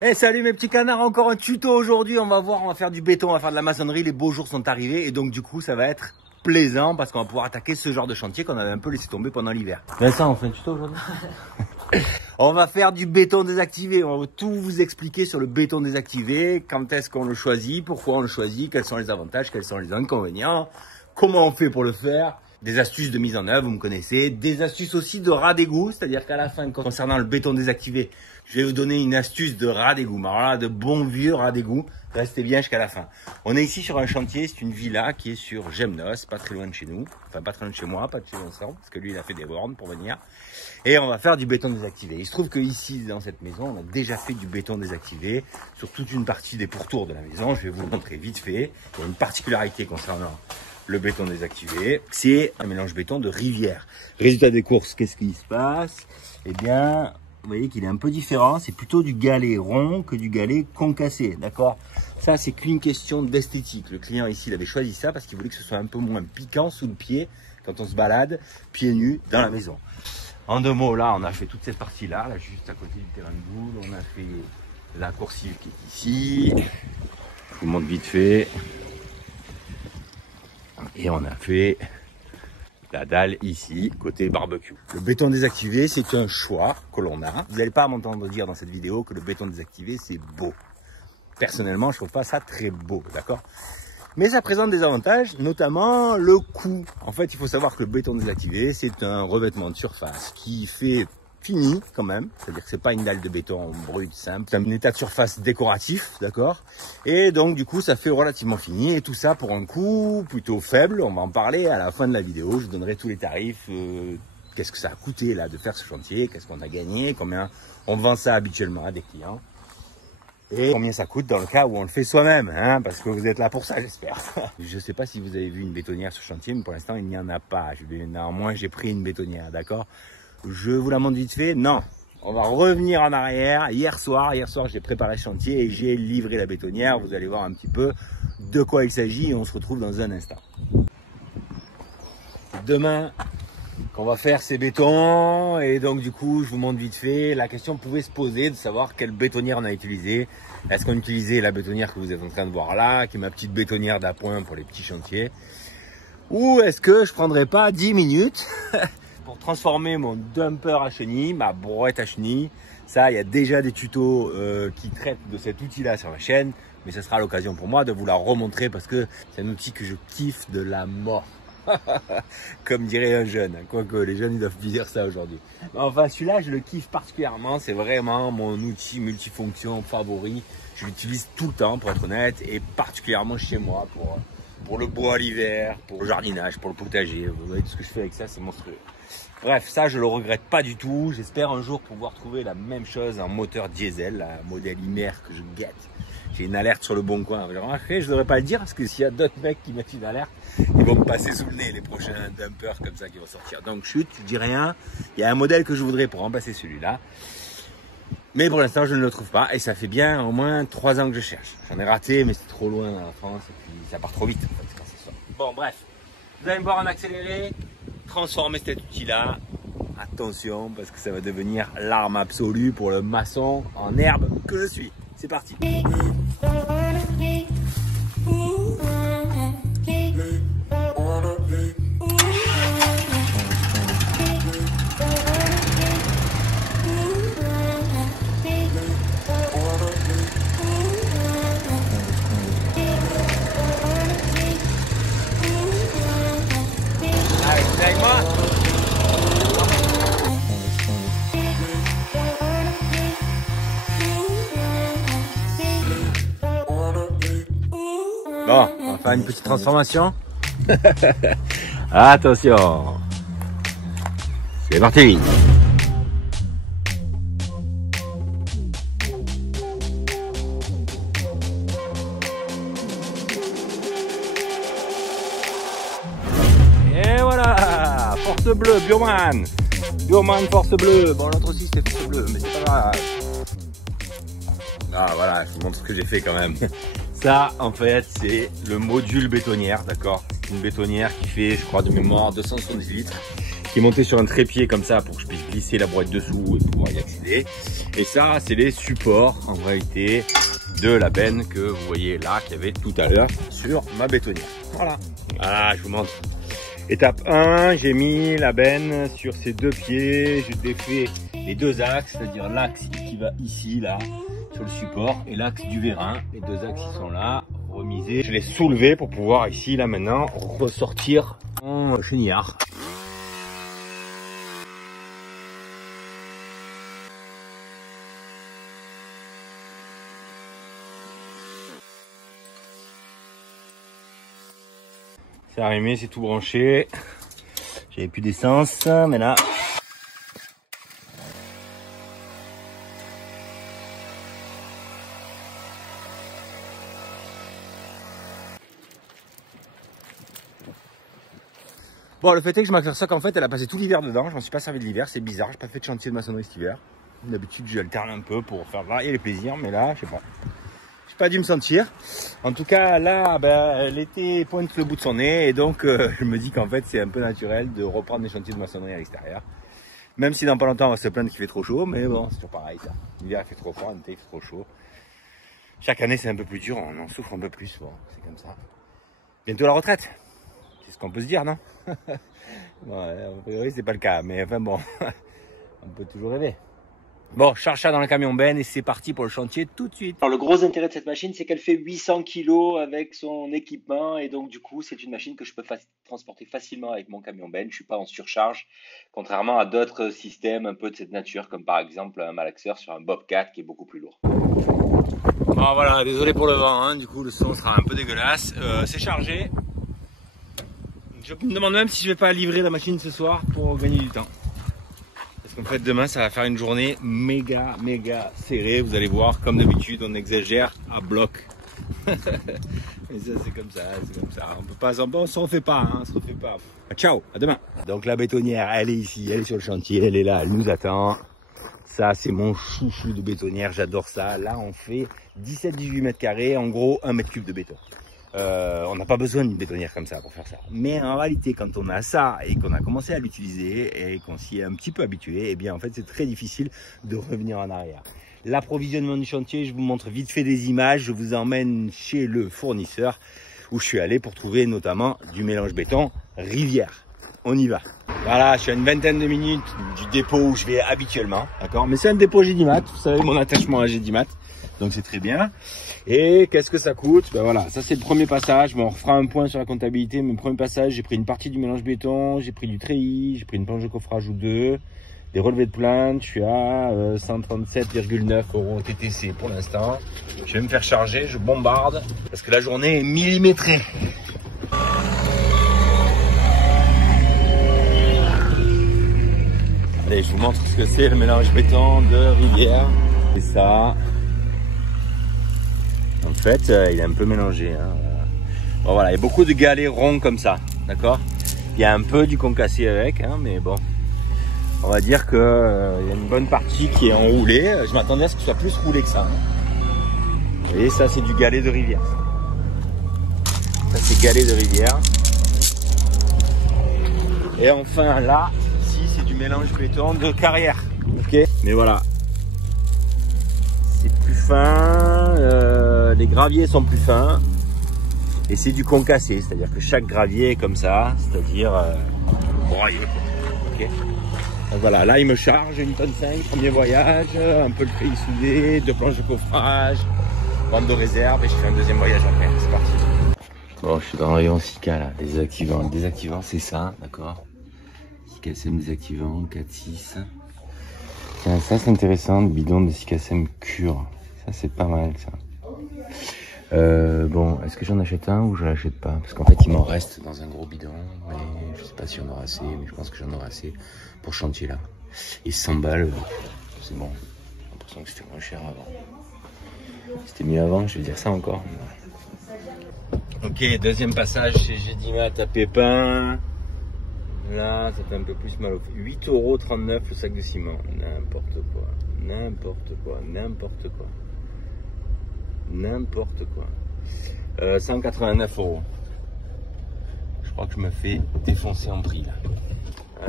Eh salut mes petits canards, encore un tuto aujourd'hui, on va faire du béton, on va faire de la maçonnerie, les beaux jours sont arrivés et donc du coup ça va être plaisant parce qu'on va pouvoir attaquer ce genre de chantier qu'on avait un peu laissé tomber pendant l'hiver. Vincent, on fait un tuto aujourd'hui. On va faire du béton désactivé, on va tout vous expliquer sur le béton désactivé, quand est-ce qu'on le choisit, pourquoi on le choisit, quels sont les avantages, quels sont les inconvénients, comment on fait pour le faire. Des astuces de mise en œuvre, vous me connaissez. Des astuces aussi de ras d'égout, c'est-à-dire qu'à la fin, concernant le béton désactivé, je vais vous donner une astuce de ras d'égout. Alors là, de bons vieux ras d'égout. Restez bien jusqu'à la fin. On est ici sur un chantier, c'est une villa qui est sur Gemnos, pas très loin de chez nous. Enfin, pas très loin de chez moi, pas de chez Vincent, parce que lui, il a fait des bornes pour venir. Et on va faire du béton désactivé. Il se trouve que ici, dans cette maison, on a déjà fait du béton désactivé sur toute une partie des pourtours de la maison. Je vais vous le montrer vite fait. Il y a une particularité concernant le béton désactivé, c'est un mélange béton de rivière. Résultat des courses, qu'est-ce qui se passe? Eh bien, vous voyez qu'il est un peu différent. C'est plutôt du galet rond que du galet concassé, d'accord? Ça, c'est qu'une question d'esthétique. Le client ici, il avait choisi ça parce qu'il voulait que ce soit un peu moins piquant sous le pied quand on se balade pieds nus dans la maison. En deux mots, là, on a fait toute cette partie-là, là, juste à côté du terrain de boule. On a fait la coursive qui est ici. Je vous montre vite fait. Et on a fait la dalle ici, côté barbecue. Le béton désactivé, c'est un choix que l'on a. Vous n'allez pas m'entendre dire dans cette vidéo que le béton désactivé, c'est beau. Personnellement, je trouve pas ça très beau, d'accord? Mais ça présente des avantages, notamment le coût. En fait, il faut savoir que le béton désactivé, c'est un revêtement de surface qui fait fini quand même, c'est-à-dire que c'est pas une dalle de béton brute simple, c'est un état de surface décoratif, d'accord? Et donc du coup ça fait relativement fini et tout ça pour un coût plutôt faible. On va en parler à la fin de la vidéo, je vous donnerai tous les tarifs, qu'est-ce que ça a coûté là de faire ce chantier, qu'est-ce qu'on a gagné, combien on vend ça habituellement à des clients et combien ça coûte dans le cas où on le fait soi-même, hein, parce que vous êtes là pour ça, j'espère. Je ne sais pas si vous avez vu une bétonnière sur chantier, mais pour l'instant il n'y en a pas. Néanmoins j'ai pris une bétonnière, d'accord? Je vous la montre vite fait. Non, on va revenir en arrière. Hier soir, j'ai préparé le chantier et j'ai livré la bétonnière. Vous allez voir un petit peu de quoi il s'agit et on se retrouve dans un instant. Demain, qu'on va faire ces bétons et donc du coup, je vous montre vite fait. La question pouvait se poser de savoir quelle bétonnière on a utilisé. Est-ce qu'on utilisait la bétonnière que vous êtes en train de voir là, qui est ma petite bétonnière d'appoint pour les petits chantiers, ou est-ce que je prendrais pas 10 minutes pour transformer mon dumper à chenilles, ma brouette à chenilles. Ça, il y a déjà des tutos qui traitent de cet outil-là sur la chaîne, mais ce sera l'occasion pour moi de vous la remontrer parce que c'est un outil que je kiffe de la mort. Comme dirait un jeune, quoique les jeunes ils doivent plus dire ça aujourd'hui. Enfin, celui-là, je le kiffe particulièrement, c'est vraiment mon outil multifonction favori. Je l'utilise tout le temps, pour être honnête, et particulièrement chez moi, pour le bois l'hiver, pour le jardinage, pour le potager. Vous voyez tout ce que je fais avec ça, c'est monstrueux. Bref, ça je le regrette pas du tout. J'espère un jour pouvoir trouver la même chose en moteur diesel, la modèle Imer que je guette. J'ai une alerte sur le bon coin. Vous avez remarqué, je ne devrais pas le dire parce que s'il y a d'autres mecs qui mettent une alerte, ils vont me passer sous le nez les prochains dumpers comme ça qui vont sortir. Donc chut, je dis rien. Il y a un modèle que je voudrais pour remplacer celui-là. Mais pour l'instant, je ne le trouve pas et ça fait bien au moins 3 ans que je cherche. J'en ai raté, mais c'est trop loin en France et puis ça part trop vite en fait, quand ça sort. Bon, bref, vous allez me voir en accéléré. Transformer cet outil-là, attention parce que ça va devenir l'arme absolue pour le maçon en herbe que je suis. C'est parti. Allez, c'est avec moi. Bon, on va faire une petite transformation. Attention. C'est parti. Et voilà, force bleue, Bioman. Bioman, force bleue. Bon, l'autre aussi c'était force bleue, mais c'est pas grave. Ah voilà, je vous montre ce que j'ai fait quand même. Ça, en fait, c'est le module bétonnière, d'accord? Une bétonnière qui fait, je crois, de mémoire 270 litres qui est monté sur un trépied comme ça pour que je puisse glisser la brouette dessous et pouvoir y accéder. Et ça, c'est les supports en réalité de la benne que vous voyez là, qu'il y avait tout à l'heure sur ma bétonnière. Voilà, voilà, je vous montre. Étape 1, j'ai mis la benne sur ces deux pieds, je défais les deux axes, c'est-à-dire l'axe qui va ici, là, sur le support, et l'axe du vérin. Les deux axes qui sont là, remisés. Je l'ai soulevé pour pouvoir ici, là maintenant, ressortir en chenillard. C'est arrimé, c'est tout branché. J'avais plus d'essence, mais là. Bon, le fait est que je m'aperçois qu'en fait, elle a passé tout l'hiver dedans. Je m'en suis pas servi de l'hiver, c'est bizarre. J'ai pas fait de chantier de maçonnerie cet hiver. D'habitude, j'alterne un peu pour faire varier les plaisirs, mais là, je sais pas. Pas dû me sentir. En tout cas, là, ben, l'été pointe le bout de son nez et donc je me dis qu'en fait, c'est un peu naturel de reprendre des chantiers de maçonnerie à l'extérieur. Même si dans pas longtemps, on va se plaindre qu'il fait trop chaud, mais bon, c'est toujours pareil ça. L'hiver, il fait trop froid, l'été, il fait trop chaud. Chaque année, c'est un peu plus dur, on en souffre un peu plus. Bon, c'est comme ça. Bientôt la retraite. C'est ce qu'on peut se dire, non? Bon, a priori, c'est pas le cas, mais enfin bon, on peut toujours rêver. Bon, charge ça dans le camion benne et c'est parti pour le chantier tout de suite. Alors le gros intérêt de cette machine, c'est qu'elle fait 800 kg avec son équipement et donc du coup, c'est une machine que je peux transporter facilement avec mon camion benne. Je suis pas en surcharge, contrairement à d'autres systèmes un peu de cette nature, comme par exemple un malaxeur sur un Bobcat qui est beaucoup plus lourd. Bon voilà, désolé pour le vent, hein. Du coup le son sera un peu dégueulasse. C'est chargé. Je me demande même si je vais pas livrer la machine ce soir pour gagner du temps. En fait, demain, ça va faire une journée méga serrée. Vous allez voir, comme d'habitude, on exagère à bloc. Mais ça, c'est comme ça, c'est comme ça. On peut pas, on se refait pas, hein, on se refait pas. Ciao, à demain. Donc la bétonnière, elle est ici, elle est sur le chantier, elle est là, elle nous attend. Ça, c'est mon chouchou de bétonnière, j'adore ça. Là, on fait 17-18 mètres carrés, en gros, 1 mètre cube de béton. On n'a pas besoin d'une bétonnière comme ça pour faire ça. Mais en réalité, quand on a ça et qu'on a commencé à l'utiliser et qu'on s'y est un petit peu habitué, eh bien en fait c'est très difficile de revenir en arrière. L'approvisionnement du chantier, je vous montre vite fait des images. Je vous emmène chez le fournisseur où je suis allé pour trouver notamment du mélange béton Rivière. On y va. Voilà, je suis à une vingtaine de minutes du dépôt où je vais habituellement, d'accord. Mais c'est un dépôt Gédimat, vous savez mon attachement à Gédimat. Donc c'est très bien. Et qu'est-ce que ça coûte? Ben voilà, ça c'est le premier passage. Bon, on refera un point sur la comptabilité. Mais le premier passage, j'ai pris une partie du mélange béton, j'ai pris du treillis, j'ai pris une planche de coffrage ou deux, des relevés de plainte. Je suis à 137,9 € TTC pour l'instant. Je vais me faire charger, je bombarde parce que la journée est millimétrée. Allez, je vous montre ce que c'est le mélange béton de Rivière. C'est ça. En fait, il est un peu mélangé. Hein. Bon, voilà, il y a beaucoup de galets ronds comme ça, d'accord. Il y a un peu du concassé avec, hein, mais bon, on va dire que il y a une bonne partie qui est enroulée. Je m'attendais à ce que ce soit plus roulé que ça. Hein. Vous voyez, ça c'est du galet de Rivière. Ça c'est galet de Rivière. Et enfin là, ici c'est du mélange béton de Carrière. Ok. Mais voilà, c'est plus fin. Les graviers sont plus fins et c'est du concassé, c'est-à-dire que chaque gravier est comme ça, c'est-à-dire broyé. Okay. Donc voilà, là il me charge une tonne 5, premier voyage, un peu le treillis soudé, 2 planches de coffrage, bande de réserve et je fais un deuxième voyage après. C'est parti. Bon, je suis dans le rayon 6K là, désactivant. Le désactivant c'est ça, d'accord. 6KSM désactivant, 4-6. Tiens, ça c'est intéressant, le bidon de 6KSM cure. Ça c'est pas mal ça. Bon, est-ce que j'en achète un ou je l'achète pas? Parce qu'en fait il m'en reste dans un gros bidon, mais je sais pas si j'en aurai assez, mais je pense que j'en aurai assez pour ce chantier là. Et 100 balles, c'est bon. J'ai l'impression que c'était moins cher avant. C'était mieux avant, je vais dire ça encore. Ok, deuxième passage chez Gédimat à Pépin. Là, ça fait un peu plus mal au fait. 8,39 € le sac de ciment. N'importe quoi. N'importe quoi. N'importe quoi. N'importe quoi. 189 €. Je crois que je me fais défoncer en prix là.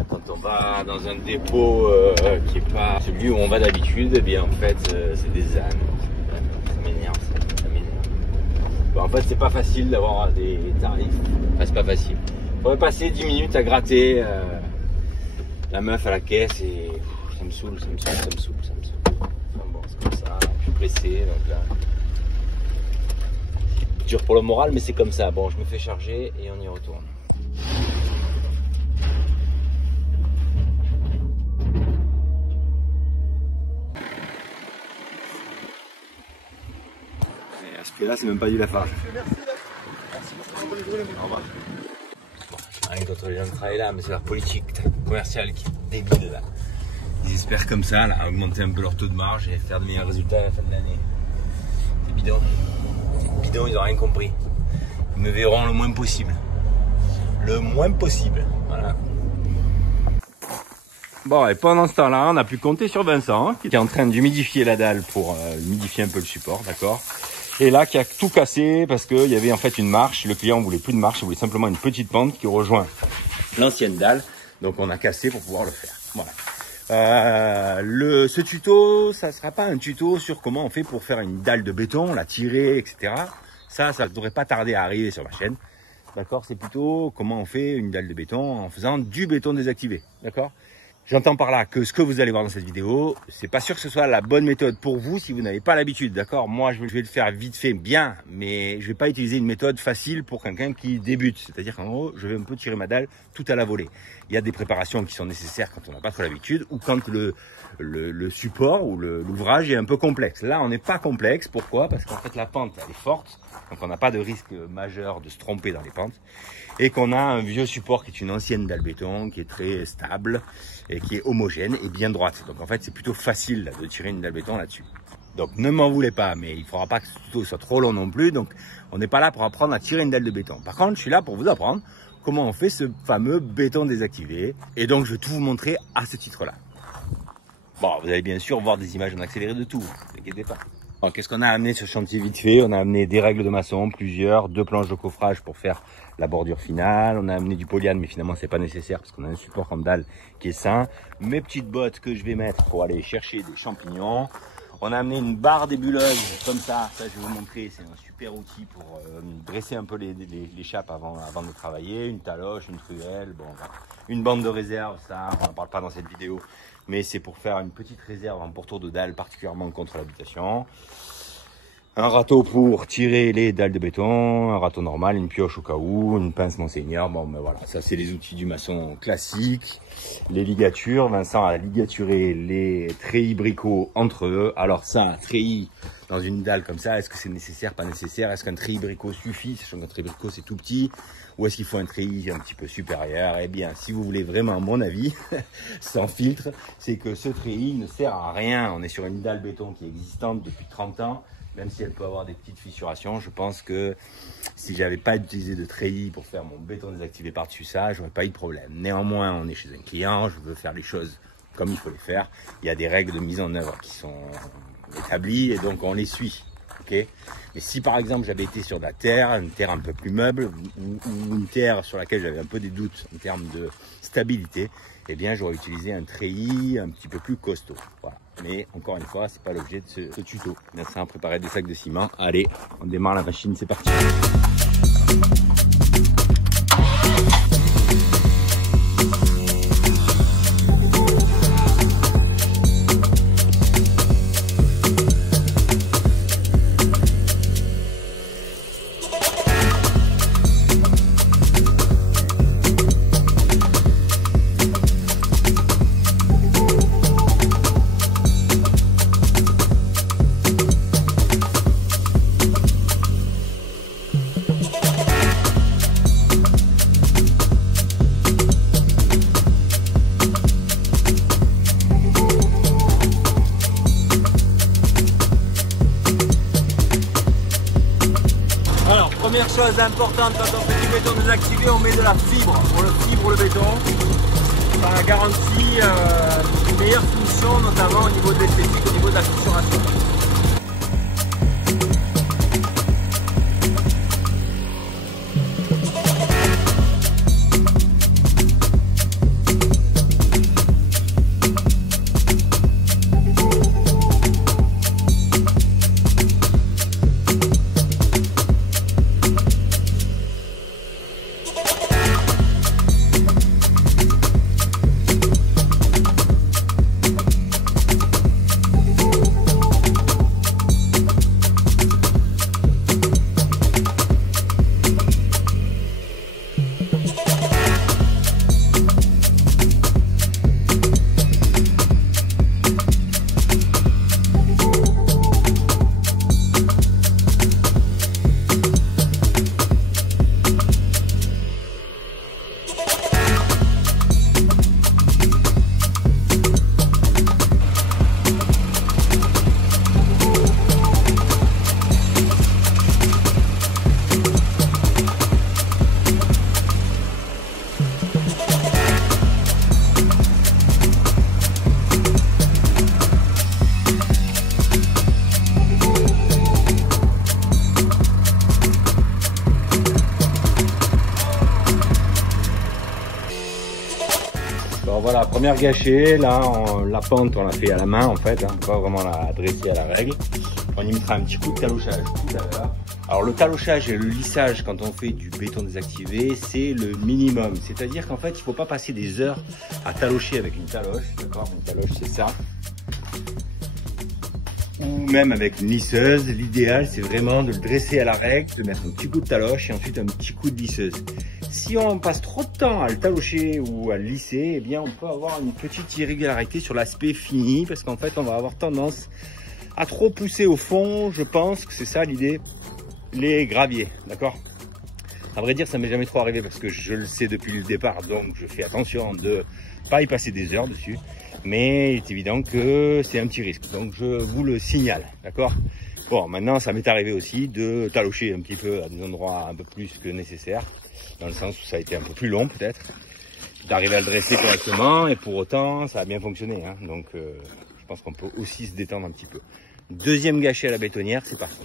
Quand on va dans un dépôt qui est pas celui où on va d'habitude, eh bien en fait c'est des ânes. Ça m'énerve, ça m'énerve. Bon, en fait c'est pas facile d'avoir des tarifs. Enfin, c'est pas facile. On va passer 10 minutes à gratter la meuf à la caisse et ça me saoule. Enfin bon, c'est comme ça, je suis pressé donc là. Dur pour le moral mais c'est comme ça. Bon, je me fais charger et on y retourne. Et là, c'est même pas du Lafarge. Merci. Au revoir. Bon, rien contre les gens qui travaillent là, mais c'est leur politique commerciale qui est débile là. Ils espèrent comme ça, là, augmenter un peu leur taux de marge et faire de meilleurs résultats à la fin de l'année. C'est bidon. Bidon, ils n'ont rien compris. Ils me verront le moins possible. Le moins possible. Voilà. Bon, et pendant ce temps-là, on a pu compter sur Vincent, qui était en train d'humidifier la dalle pour humidifier un peu le support, d'accord? Et là, qui a tout cassé parce qu'il y avait en fait une marche. Le client voulait plus de marche, il voulait simplement une petite pente qui rejoint l'ancienne dalle. Donc on a cassé pour pouvoir le faire. Voilà. Ce tuto, ça sera pas un tuto sur comment on fait pour faire une dalle de béton, la tirer, etc. Ça ne devrait pas tarder à arriver sur ma chaîne. D'accord? C'est plutôt comment on fait une dalle de béton en faisant du béton désactivé. D'accord? J'entends par là que ce que vous allez voir dans cette vidéo, c'est pas sûr que ce soit la bonne méthode pour vous si vous n'avez pas l'habitude, d'accord? Moi, je vais le faire vite fait, bien, mais je vais pas utiliser une méthode facile pour quelqu'un qui débute. C'est-à-dire qu'en gros, je vais un peu tirer ma dalle tout à la volée. Il y a des préparations qui sont nécessaires quand on n'a pas trop l'habitude ou quand le support ou l'ouvrage est un peu complexe. Là, on n'est pas complexe. Pourquoi? Parce qu'en fait, la pente, elle est forte. Donc, on n'a pas de risque majeur de se tromper dans les pentes. Et qu'on a un vieux support qui est une ancienne dalle béton, qui est très stable et qui est homogène et bien droite. Donc en fait, c'est plutôt facile là, de tirer une dalle béton là-dessus. Donc ne m'en voulez pas, mais il ne faudra pas que ce tuto soit trop long non plus. Donc on n'est pas là pour apprendre à tirer une dalle de béton. Par contre, je suis là pour vous apprendre comment on fait ce fameux béton désactivé. Et donc je vais tout vous montrer à ce titre-là. Bon, vous allez bien sûr voir des images en accéléré de tout, ne inquiétez pas. Alors, qu'est-ce qu'on a amené sur chantier vite fait? On a amené des règles de maçon, plusieurs, 2 planches de coffrage pour faire la bordure finale. On a amené du polyane, mais finalement c'est pas nécessaire parce qu'on a un support comme dalle qui est sain. Mes petites bottes que je vais mettre pour aller chercher des champignons. On a amené une barre débuleuse comme ça. Ça, je vais vous montrer. C'est un super outil pour dresser un peu les chapes avant de travailler. Une taloche, une truelle, bon, une bande de réserve. Ça, on n'en parle pas dans cette vidéo. Mais c'est pour faire une petite réserve en pourtour de dalle, particulièrement contre l'habitation. Un râteau pour tirer les dalles de béton, un râteau normal, une pioche au cas où, une pince Monseigneur. Bon, ben voilà, ça c'est les outils du maçon classique. Les ligatures, Vincent a ligaturé les treillis bricots entre eux. Alors ça, treillis dans une dalle comme ça, est-ce que c'est nécessaire, pas nécessaire? Est-ce qu'un treillis bricot suffit, sachant qu'un treillis bricot c'est tout petit? Ou est-ce qu'il faut un treillis un petit peu supérieur? Eh bien, si vous voulez vraiment mon avis, sans filtre, c'est que ce treillis ne sert à rien. On est sur une dalle béton qui est existante depuis 30 ans. Même si elle peut avoir des petites fissurations, je pense que si j'avais pas utilisé de treillis pour faire mon béton désactivé par-dessus ça, j'aurais pas eu de problème. Néanmoins, on est chez un client, je veux faire les choses comme il faut les faire. Il y a des règles de mise en œuvre qui sont établies et donc on les suit. Okay. Mais si par exemple j'avais été sur de la terre, une terre un peu plus meuble ou une terre sur laquelle j'avais un peu des doutes en termes de stabilité, eh bien j'aurais utilisé un treillis un petit peu plus costaud. Voilà. Mais encore une fois, c'est pas l'objet de ce tuto. Vincent a préparé des sacs de ciment. Allez, on démarre la machine, c'est parti. Première chose importante quand on fait du béton désactivé, on met de la fibre. On le fibre le béton. Ça garantit une meilleure finition, notamment au niveau de l'esthétique, au niveau de la fissuration. Voilà, première gâchée, là, la pente, on l'a fait à la main en fait, hein, pas vraiment la dresser à la règle. On y mettra un petit coup de talochage tout à l'heure. Alors le talochage et le lissage quand on fait du béton désactivé, c'est le minimum. C'est-à-dire qu'en fait, il ne faut pas passer des heures à talocher avec une taloche, d'accord? Une taloche, c'est ça. Ou même avec une lisseuse. L'idéal, c'est vraiment de le dresser à la règle, de mettre un petit coup de taloche et ensuite un petit coup de lisseuse. Si on passe trop de temps à le talocher ou à le lisser, eh bien, on peut avoir une petite irrégularité sur l'aspect fini parce qu'en fait, on va avoir tendance à trop pousser au fond. Je pense que c'est ça l'idée, les graviers, d'accord? À vrai dire, ça m'est jamais trop arrivé parce que je le sais depuis le départ, donc je fais attention de pas y passer des heures dessus. Mais il est évident que c'est un petit risque, donc je vous le signale, d'accord? Bon, maintenant, ça m'est arrivé aussi de talocher un petit peu à des endroits un peu plus que nécessaire, dans le sens où ça a été un peu plus long peut-être, d'arriver à le dresser correctement, et pour autant, ça a bien fonctionné, hein. Donc je pense qu'on peut aussi se détendre un petit peu. Deuxième gâchée à la bétonnière, c'est parti.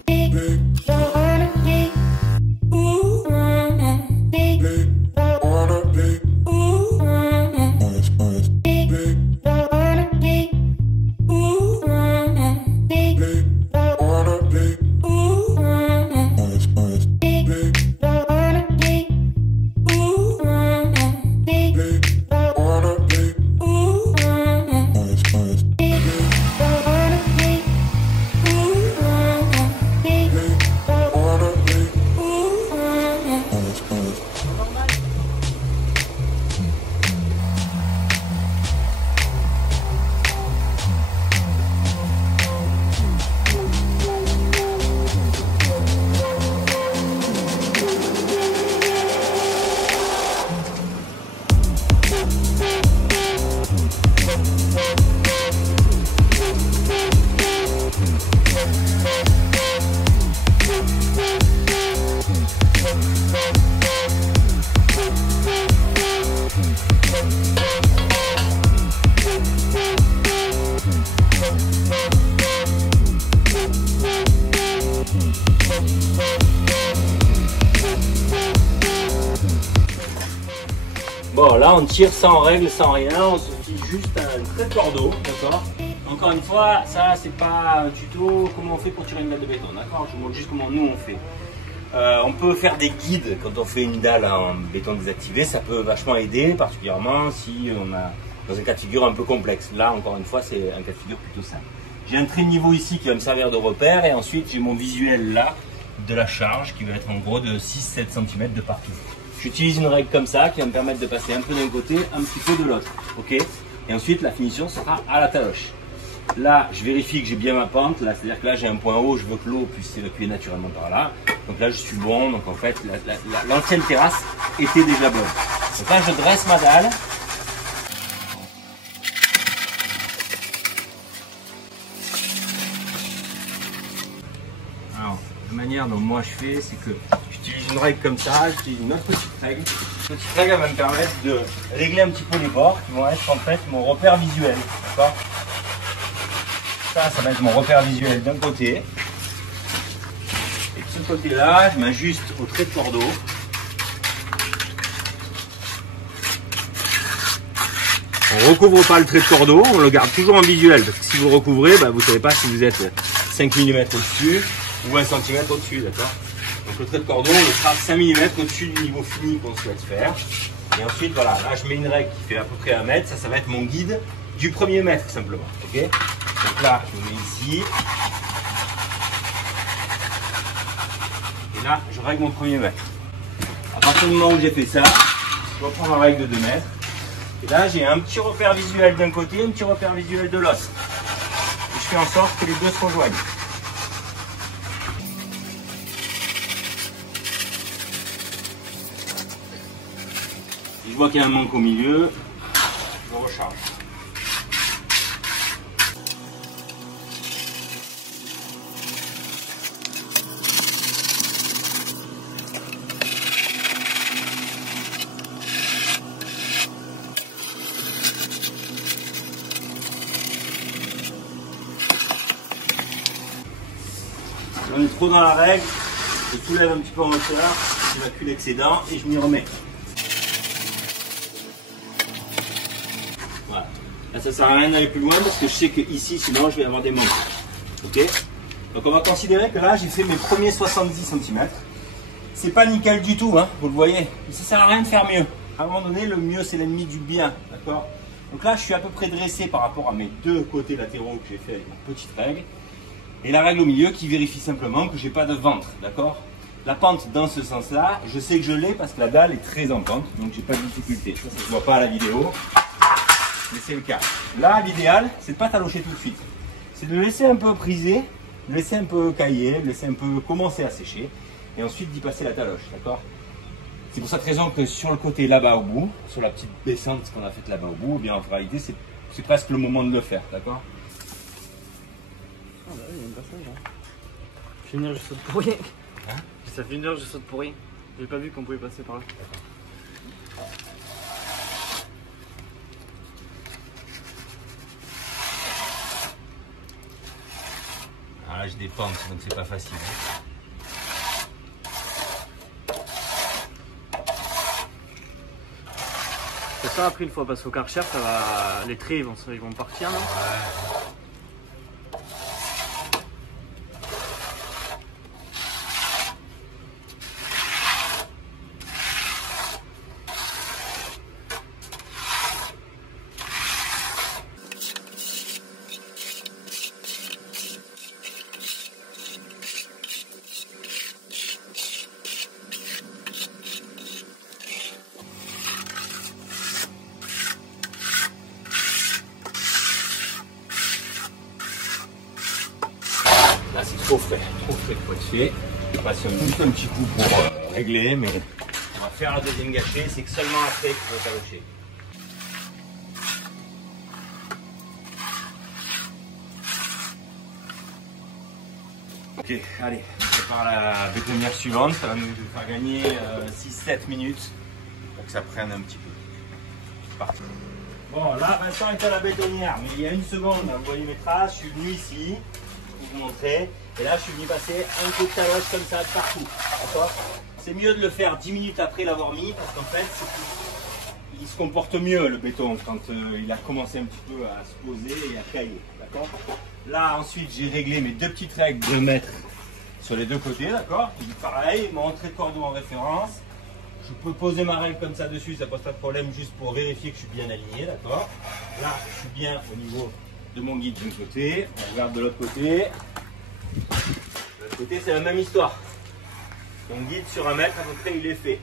Bon, là on tire sans règle, sans rien, on se fie juste un trait de cordeau, d'accord? Encore une fois, ça c'est pas un tuto comment on fait pour tirer une dalle de béton, d'accord? Je vous montre juste comment nous on fait. On peut faire des guides quand on fait une dalle en béton désactivé, ça peut vachement aider, particulièrement si on a dans un cas de figure un peu complexe. Là, encore une fois, c'est un cas de figure plutôt simple. J'ai un trait de niveau ici qui va me servir de repère, et ensuite j'ai mon visuel là de la charge qui va être en gros de 6-7 cm de partout. J'utilise une règle comme ça qui va me permettre de passer un peu d'un côté, un petit peu de l'autre, ok? Et ensuite la finition sera à la taloche. Là, je vérifie que j'ai bien ma pente, là, c'est-à-dire que là j'ai un point haut, je veux que l'eau puisse s'évacuer naturellement par là. Donc là je suis bon, donc en fait l'ancienne terrasse était déjà bonne. Donc là je dresse ma dalle. Alors, la manière dont moi je fais, c'est que j'utilise une règle comme ça, j'utilise une autre petite règle. Cette petite règle va me permettre de régler un petit peu les bords qui vont être en fait mon repère visuel, d'accord? Ça va être mon repère visuel d'un côté. Et de ce côté-là, je m'ajuste au trait de cordeau. On ne recouvre pas le trait de cordeau, on le garde toujours en visuel. Parce que si vous le recouvrez, vous ne savez pas si vous êtes 5 mm au-dessus ou 1 cm au-dessus, d'accord? Donc le trait de cordeau, on le fera 5 mm au-dessus du niveau fini qu'on souhaite faire. Et ensuite, voilà, là je mets une règle qui fait à peu près 1 mètre. Ça va être mon guide du premier mètre simplement, ok? Donc là, je me mets ici. Et là, je règle mon premier mètre. À partir du moment où j'ai fait ça, je reprends ma règle de 2 mètres. Et là, j'ai un petit repère visuel d'un côté, un petit repère visuel de l'autre. Et je fais en sorte que les deux se rejoignent. Si je vois qu'il y a un manque au milieu, je recharge. Si on est trop dans la règle, je soulève un petit peu en hauteur, j'évacue l'excédent et je m'y remets. Là, ça sert à rien d'aller plus loin parce que je sais que ici, sinon, je vais avoir des manques. Ok? Donc, on va considérer que là, j'ai fait mes premiers 70 cm. C'est pas nickel du tout, hein, vous le voyez. Mais ça sert à rien de faire mieux. À un moment donné, le mieux, c'est l'ennemi du bien. D'accord? Donc là, je suis à peu près dressé par rapport à mes deux côtés latéraux que j'ai fait avec ma petite règle. Et la règle au milieu qui vérifie simplement que j'ai pas de ventre. D'accord? La pente dans ce sens-là, je sais que je l'ai parce que la dalle est très en pente. Donc, j'ai pas de difficulté. Ça se voit pas à la vidéo. Mais c'est le cas. Là, l'idéal, c'est de pas talocher tout de suite. C'est de laisser un peu priser, de laisser un peu cailler, de laisser un peu commencer à sécher. Et ensuite d'y passer la taloche. D'accord? C'est pour cette raison que sur le côté là-bas au bout, sur la petite descente qu'on a faite là-bas au bout, eh bien en réalité c'est presque le moment de le faire, d'accord? Ah bah oui, il y a un passage. Hein. Ça fait une heure, je saute pour rien. Hein? Ça fait une heure, je saute pour rien. J'ai pas vu qu'on pouvait passer par là. Ah là j'ai des pentes donc c'est pas facile. Hein. C'est ça après une fois passé au Karcher, ça va. Les traits ils vont partir non? Ouais. Là c'est trop frais pour être fait. Je passe juste un petit coup pour régler, mais on va faire la deuxième gâchée, c'est que seulement après qu'il faut talocher. Ok, allez, on prépare la bétonnière suivante, ça va nous faire gagner 6-7 minutes pour que ça prenne un petit peu. C'est parti. Bon, là Vincent est à la bétonnière, mais il y a une seconde, vous voyez mes traces, je suis venu ici. Vous montrer. Et là, je suis venu passer un coup de taloche comme ça de partout. D'accord? C'est mieux de le faire 10 minutes après l'avoir mis parce qu'en fait, il se comporte mieux le béton quand il a commencé un petit peu à se poser et à cailler. D'accord? Là, ensuite, j'ai réglé mes deux petites règles de mètre sur les deux côtés. D'accord? Pareil, mon entrée de cordeau en référence. Je peux poser ma règle comme ça dessus, ça pose pas de problème, juste pour vérifier que je suis bien aligné. D'accord? Là, je suis bien au niveau de mon guide d'un côté, on regarde de l'autre côté. De l'autre côté, c'est la même histoire. Mon guide sur 1 mètre, à peu près, il est fait.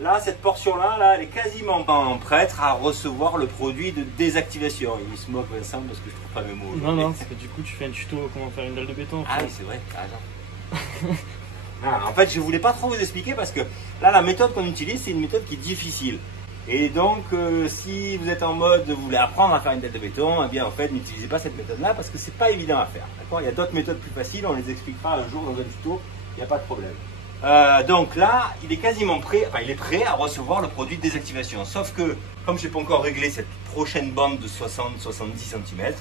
Là, cette portion-là, là, elle est quasiment prête à recevoir le produit de désactivation. Il se moque Vincent parce que je trouve pas mes mots. Non, parce que du coup, tu fais un tuto comment faire une dalle de béton. Ah oui, c'est vrai, t'as raison. En fait, je voulais pas trop vous expliquer parce que là, la méthode qu'on utilise, c'est une méthode qui est difficile. Et donc, si vous êtes en mode, vous voulez apprendre à faire une dalle de béton, eh bien en fait, n'utilisez pas cette méthode-là parce que c'est pas évident à faire. D'accord? Il y a d'autres méthodes plus faciles, on les expliquera un jour dans un tuto, il n'y a pas de problème. Donc là, il est quasiment prêt, enfin il est prêt à recevoir le produit de désactivation. Sauf que, comme je n'ai pas encore réglé cette prochaine bande de 60-70 cm,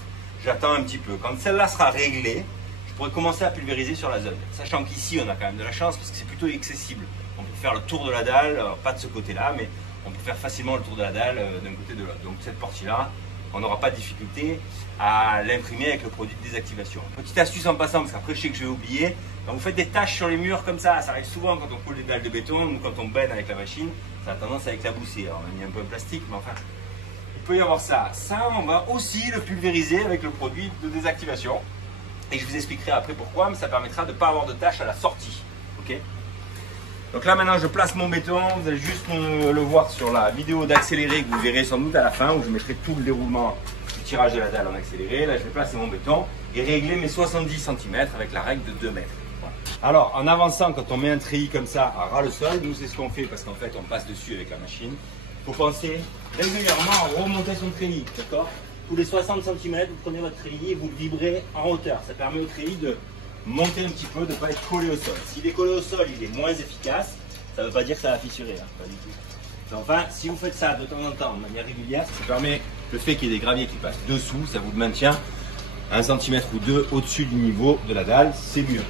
j'attends un petit peu. Quand celle-là sera réglée, je pourrai commencer à pulvériser sur la zone. Sachant qu'ici, on a quand même de la chance parce que c'est plutôt accessible. On peut faire le tour de la dalle, alors pas de ce côté-là, mais on peut faire facilement le tour de la dalle d'un côté de l'autre. Donc cette partie-là, on n'aura pas de difficulté à l'imprimer avec le produit de désactivation. Petite astuce en passant, parce qu'après je sais que je vais oublier, quand vous faites des taches sur les murs comme ça arrive souvent quand on coule des dalles de béton ou quand on benne avec la machine, ça a tendance à éclabousser. Alors on a mis un peu de plastique, mais enfin, il peut y avoir ça. Ça, on va aussi le pulvériser avec le produit de désactivation. Et je vous expliquerai après pourquoi, mais ça permettra de ne pas avoir de taches à la sortie. Ok ? Donc là maintenant je place mon béton, vous allez juste le voir sur la vidéo d'accéléré que vous verrez sans doute à la fin où je mettrai tout le déroulement du tirage de la dalle en accéléré. Là je vais placer mon béton et régler mes 70 cm avec la règle de 2 mètres. Voilà. Alors en avançant, quand on met un treillis comme ça à ras le sol, nous c'est ce qu'on fait parce qu'en fait on passe dessus avec la machine. Il faut penser régulièrement à remonter son treillis, d'accord? Tous les 60 cm vous prenez votre treillis et vous le vibrez en hauteur. Ça permet au treillis de monter un petit peu, de ne pas être collé au sol. S'il est collé au sol, il est moins efficace. Ça ne veut pas dire que ça va fissurer, hein, pas du tout. Enfin, si vous faites ça de temps en temps, de manière régulière, ça permet le fait qu'il y ait des graviers qui passent dessous, ça vous maintient 1 cm ou 2 au-dessus du niveau de la dalle, c'est mieux.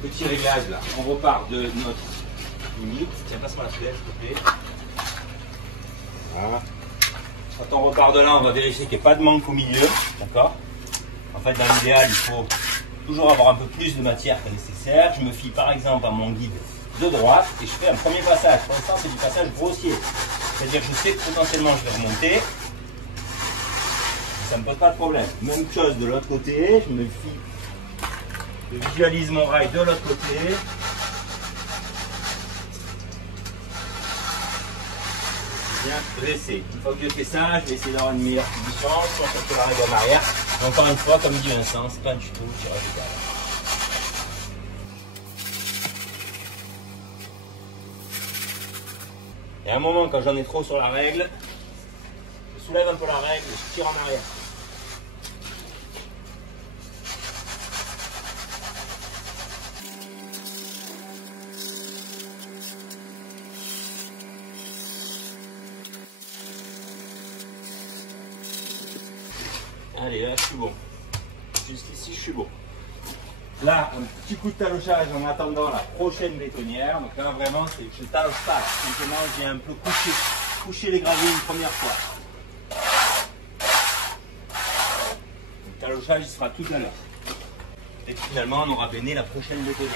Petit réglage là, on repart de notre limite. Tiens, passe-moi la fenêtre, s'il te plaît. Voilà. Quand on repart de là, on va vérifier qu'il n'y ait pas de manque au milieu. D'accord? En fait, dans l'idéal, il faut toujours avoir un peu plus de matière que nécessaire. Je me fie par exemple à mon guide de droite et je fais un premier passage. Pour l'instant, c'est du passage grossier. C'est-à-dire que je sais que potentiellement je vais remonter. Ça ne me pose pas de problème. Même chose de l'autre côté. Je me fie, je visualise mon rail de l'autre côté. Bien dressé. Une fois que je fais ça, je vais essayer d'avoir une meilleure position. Je pense que la règle en arrière. Et encore une fois, comme dit Vincent, c'est pas du tout tirage de balle. Et à un moment, quand j'en ai trop sur la règle, je soulève un peu la règle et je tire en arrière. Allez, là je suis bon. Jusqu'ici je suis bon. Là, un petit coup de talochage en attendant la prochaine bétonnière. Donc là vraiment, je taloche pas. Simplement, j'ai un peu couché les graviers une première fois. Le talochage il sera tout à l'heure. Et finalement, on aura béné la prochaine bétonnière.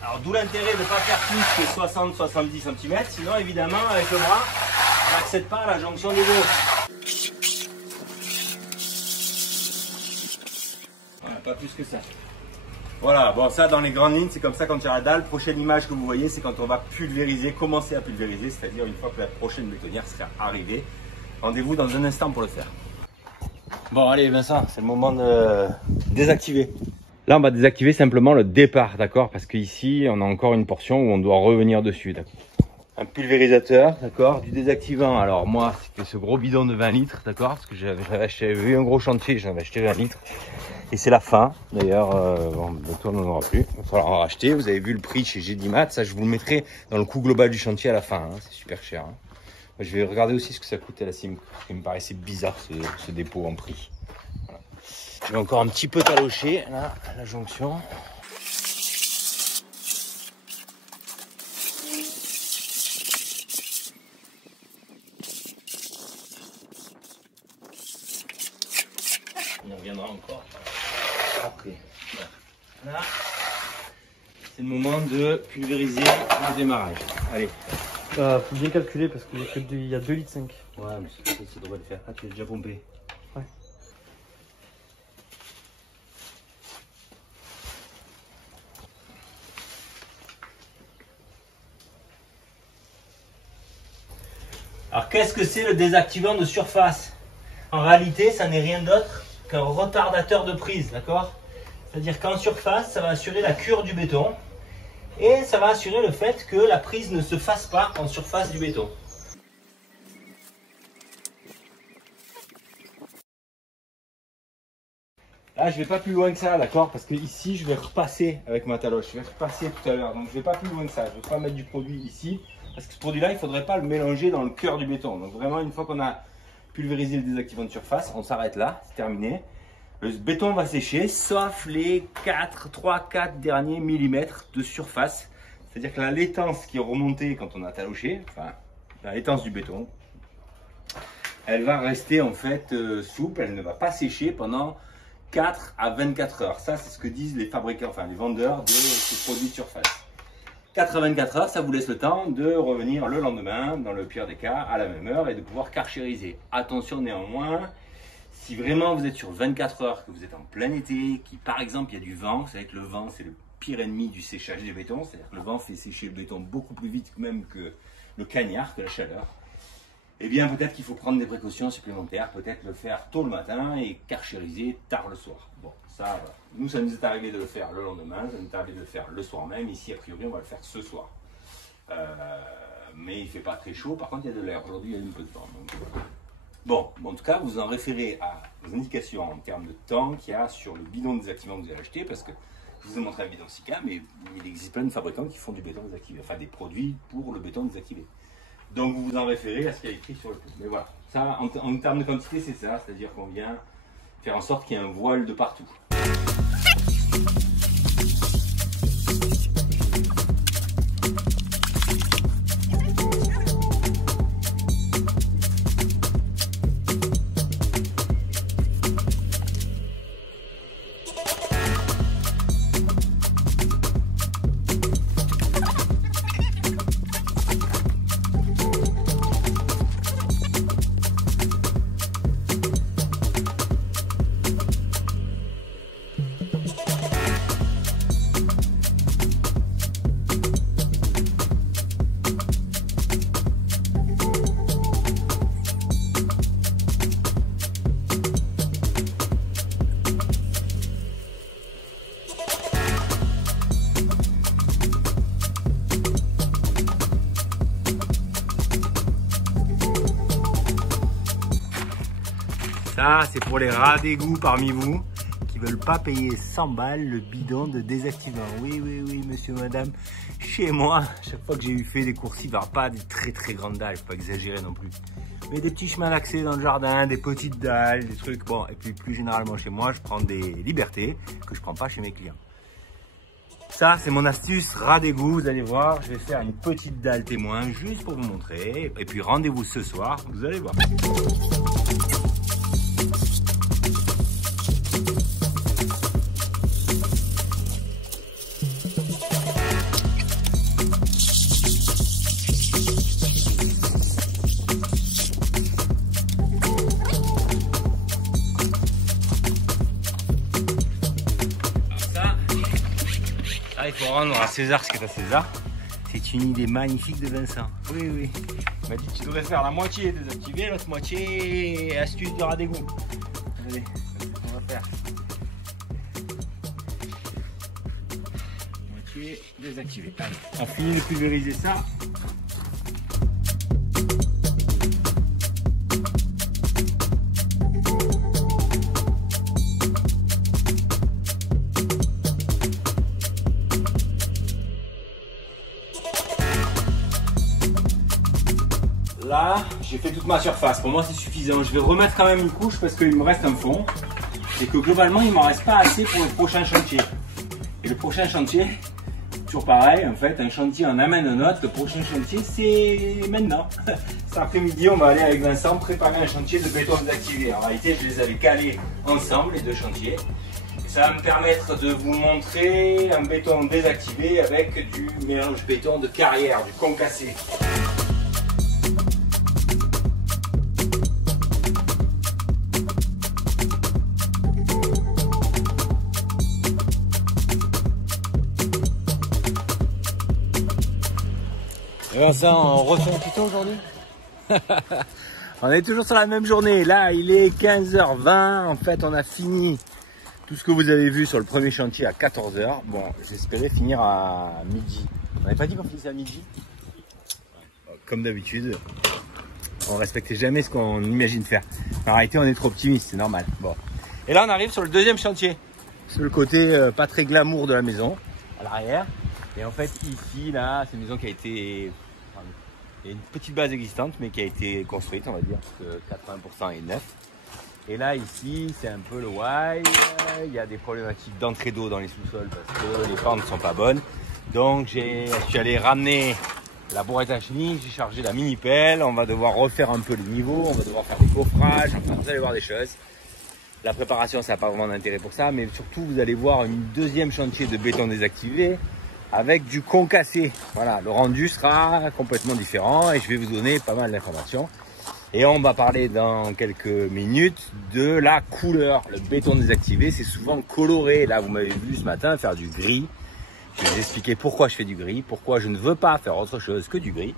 Alors d'où l'intérêt de ne pas faire plus que 60-70 cm. Sinon, évidemment, avec le bras, on n'accède pas à la jonction des deux. Voilà, pas plus que ça. Voilà, bon ça dans les grandes lignes, c'est comme ça quand il y a la dalle. Prochaine image que vous voyez, c'est quand on va pulvériser, commencer à pulvériser, c'est-à-dire une fois que la prochaine bétonnière sera arrivée. Rendez-vous dans un instant pour le faire. Bon allez Vincent, c'est le moment de désactiver. Là on va désactiver simplement le départ, d'accord? Parce qu'ici on a encore une portion où on doit revenir dessus, d'accord? Un pulvérisateur, d'accord, du désactivant. Alors moi, c'était ce gros bidon de 20 litres, d'accord, parce que j'avais vu un gros chantier, j'en avais acheté 20 litres. Et c'est la fin, d'ailleurs, bon, bientôt on n'en aura plus, il va falloir en racheter. Vous avez vu le prix chez GDMAT, ça je vous le mettrai dans le coût global du chantier à la fin, hein. C'est super cher. Hein. Je vais regarder aussi ce que ça coûte à la CIM, il me paraissait bizarre ce dépôt en prix. Voilà. Je vais encore un petit peu talocher, là, la jonction. On y reviendra encore après. Là, c'est le moment de pulvériser le démarrage. Allez. Faut bien calculer parce qu'il y a 2,5 litres. Ouais, mais ça devrait le faire. Ah, tu l'as déjà pompé. Ouais. Alors, qu'est-ce que c'est le désactivant de surface? En réalité, ça n'est rien d'autre qu'un retardateur de prise, d'accord? C'est-à-dire qu'en surface, ça va assurer la cure du béton et ça va assurer le fait que la prise ne se fasse pas en surface du béton. Là, je vais pas plus loin que ça, d'accord? Parce que ici, je vais repasser avec ma taloche. Je vais repasser tout à l'heure, donc je vais pas plus loin que ça. Je ne vais pas mettre du produit ici, parce que ce produit-là, il ne faudrait pas le mélanger dans le cœur du béton. Donc vraiment, une fois qu'on a pulvérisé le désactivant de surface, on s'arrête là, c'est terminé. Le béton va sécher, sauf les 3-4 derniers millimètres de surface. C'est-à-dire que la laitance qui est remontée quand on a taloché, enfin, la laitance du béton, elle va rester en fait souple, elle ne va pas sécher pendant 4 à 24 heures. Ça, c'est ce que disent les fabricants, enfin les vendeurs de ces produits de surface. 4 à 24 heures, ça vous laisse le temps de revenir le lendemain, dans le pire des cas, à la même heure et de pouvoir karchériser. Attention néanmoins, si vraiment vous êtes sur 24 heures, que vous êtes en plein été, qui par exemple il y a du vent, vous savez que le vent c'est le pire ennemi du séchage des bétons, c'est-à-dire que le vent fait sécher le béton beaucoup plus vite même que le cagnard, que la chaleur. Eh bien, peut-être qu'il faut prendre des précautions supplémentaires, peut-être le faire tôt le matin et karchériser tard le soir. Bon, ça, nous, ça nous est arrivé de le faire le lendemain, ça nous est arrivé de le faire le soir même. Ici, a priori, on va le faire ce soir. Mais il ne fait pas très chaud, par contre, il y a de l'air. Aujourd'hui, il y a un peu de temps. Donc, bon, en tout cas, vous en référez à vos indications en termes de temps qu'il y a sur le bidon désactivant que vous avez acheté, parce que je vous ai montré un bidon Sika, mais il existe plein de fabricants qui font du béton désactivé, enfin des produits pour le béton désactivé. Donc vous vous en référez à ce qui est écrit sur le pot. Mais voilà, ça en termes de quantité c'est ça, c'est-à-dire qu'on vient faire en sorte qu'il y ait un voile de partout. Ça, c'est pour les rats d'égout parmi vous qui veulent pas payer 100 balles le bidon de désactivant. Oui, oui, oui, monsieur, madame. Chez moi, chaque fois que j'ai eu fait des coursives, alors pas des très grandes dalles, faut pas exagérer non plus, mais des petits chemins d'accès dans le jardin, des petites dalles, des trucs. Bon, et puis plus généralement chez moi, je prends des libertés que je prends pas chez mes clients. Ça, c'est mon astuce rat d'égout. Vous allez voir, je vais faire une petite dalle témoin juste pour vous montrer. Et puis rendez-vous ce soir, vous allez voir. Il faut rendre à César ce qui est à César. C'est une idée magnifique de Vincent. Oui, oui. Il m'a dit que tu devrais faire la moitié désactiver, l'autre moitié astuce de rat d'égout. Allez, c'est ce qu'on va faire. Moitié désactiver. Allez, on finit de pulvériser ça. Là, j'ai fait toute ma surface. Pour moi, c'est suffisant. Je vais remettre quand même une couche parce qu'il me reste un fond. Et que globalement, il ne m'en reste pas assez pour le prochain chantier. Et le prochain chantier, toujours pareil, en fait, un chantier en amène un autre. Le prochain chantier, c'est maintenant. Cet après-midi, on va aller avec Vincent préparer un chantier de béton désactivé. En réalité, je les avais calés ensemble, les deux chantiers. Et ça va me permettre de vous montrer un béton désactivé avec du mélange béton de carrière, du concassé. Vincent, on refait un tuto aujourd'hui. On est toujours sur la même journée. Là, il est 15h20. En fait, on a fini tout ce que vous avez vu sur le premier chantier à 14h. Bon, j'espérais finir à midi. On n'avait pas dit qu'on finissait à midi? Comme d'habitude, on respectait jamais ce qu'on imagine faire. En réalité, on est trop optimiste, c'est normal. Bon. Et là, on arrive sur le deuxième chantier. C'est le côté pas très glamour de la maison, à l'arrière. Et en fait, ici, là, c'est une maison qui a été... Il y a une petite base existante, mais qui a été construite, on va dire, que 80% est neuf. Et là, ici, c'est un peu le why. Il y a des problématiques d'entrée d'eau dans les sous-sols parce que les pentes ne sont pas bonnes. Donc, je suis allé ramener la bourrette à chenilles, j'ai chargé la mini-pelle. On va devoir refaire un peu les niveaux, on va devoir faire des coffrages. Enfin, vous allez voir des choses. La préparation, ça n'a pas vraiment d'intérêt pour ça, mais surtout, vous allez voir une deuxième chantier de béton désactivé avec du concassé. Voilà, le rendu sera complètement différent et je vais vous donner pas mal d'informations. Et on va parler dans quelques minutes de la couleur. Le béton désactivé, c'est souvent coloré. Là, vous m'avez vu ce matin faire du gris. Je vais vous expliquer pourquoi je fais du gris, pourquoi je ne veux pas faire autre chose que du gris.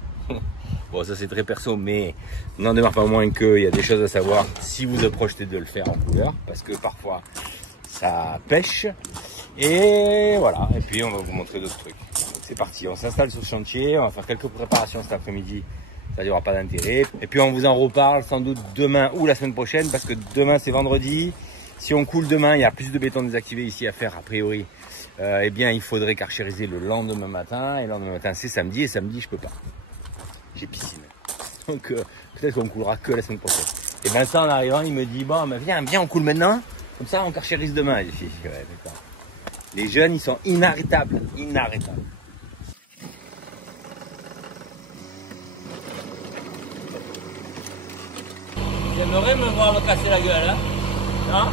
Bon, ça c'est très perso, mais n'en demeure pas moins qu'il y a des choses à savoir si vous vous projetez de le faire en couleur, parce que parfois ça pêche. Et voilà, et puis on va vous montrer d'autres trucs. C'est parti, on s'installe sur le chantier, on va faire quelques préparations cet après-midi, ça n'y aura pas d'intérêt. Et puis on vous en reparle sans doute demain ou la semaine prochaine, parce que demain c'est vendredi. Si on coule demain, il y a plus de béton désactivé ici à faire a priori. Eh bien il faudrait karchériser le lendemain matin, et le lendemain matin c'est samedi, et samedi je peux pas. J'ai piscine. Donc peut-être qu'on coulera que la semaine prochaine. Et Vincent en arrivant, il me dit, bon, mais viens, on coule maintenant, comme ça on karchérise demain. Et je dis, ouais, d'accord. Les jeunes, ils sont inarrêtables, inarrêtables. J'aimerais me voir me casser la gueule, hein? Non?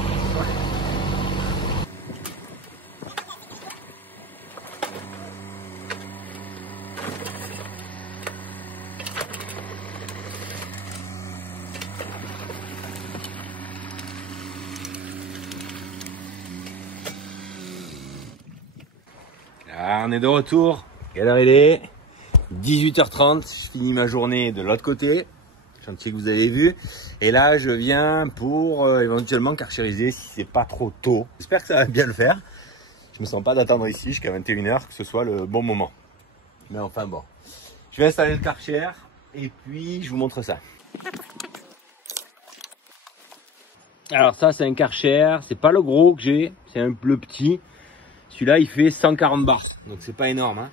Ah, on est de retour. Quelle heure il est? 18h30. Je finis ma journée de l'autre côté. Chantier que vous avez vu. Et là, je viens pour éventuellement karchériser si c'est pas trop tôt. J'espère que ça va bien le faire. Je me sens pas d'attendre ici jusqu'à 21h, que ce soit le bon moment. Mais enfin bon. Je vais installer le karcher et puis je vous montre ça. Alors ça, c'est un karcher. C'est pas le gros que j'ai, c'est le petit. Celui-là, il fait 140 bars. Donc c'est pas énorme, hein.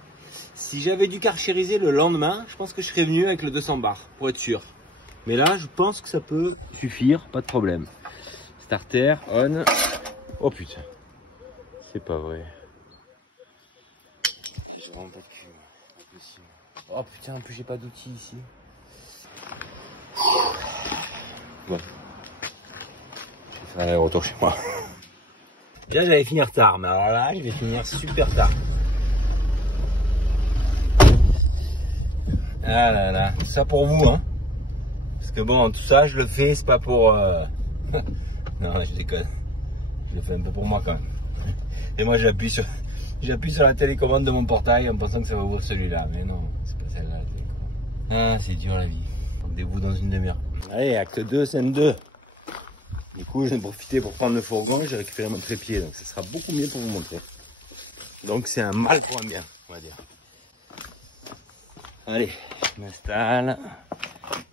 Si j'avais dû karchériser le lendemain, je pense que je serais venu avec le 200 bars, pour être sûr. Mais là, je pense que ça peut suffire, pas de problème. Starter, on. Oh putain. C'est pas vrai. Je rentre pas de cul. C'est pas possible. Oh putain, en plus j'ai pas d'outils ici. Bon. Je vais faire un retour chez moi. Déjà j'allais finir tard, mais alors là, je vais finir super tard. Ah là là, tout ça pour vous, hein. Parce que bon, tout ça, je le fais, c'est pas pour... non, je déconne. Je le fais un peu pour moi quand même. Et moi, j'appuie sur la télécommande de mon portail en pensant que ça va ouvrir celui-là. Mais non, c'est pas celle-là la télécommande. Ah, c'est dur la vie. Rendez-vous dans une demi-heure. Allez, acte 2, scène 2. Du coup, je viens de profiter pour prendre le fourgon et j'ai récupéré mon trépied. Donc, ça sera beaucoup mieux pour vous montrer. Donc, c'est un mal pour un bien, on va dire. Allez, je m'installe.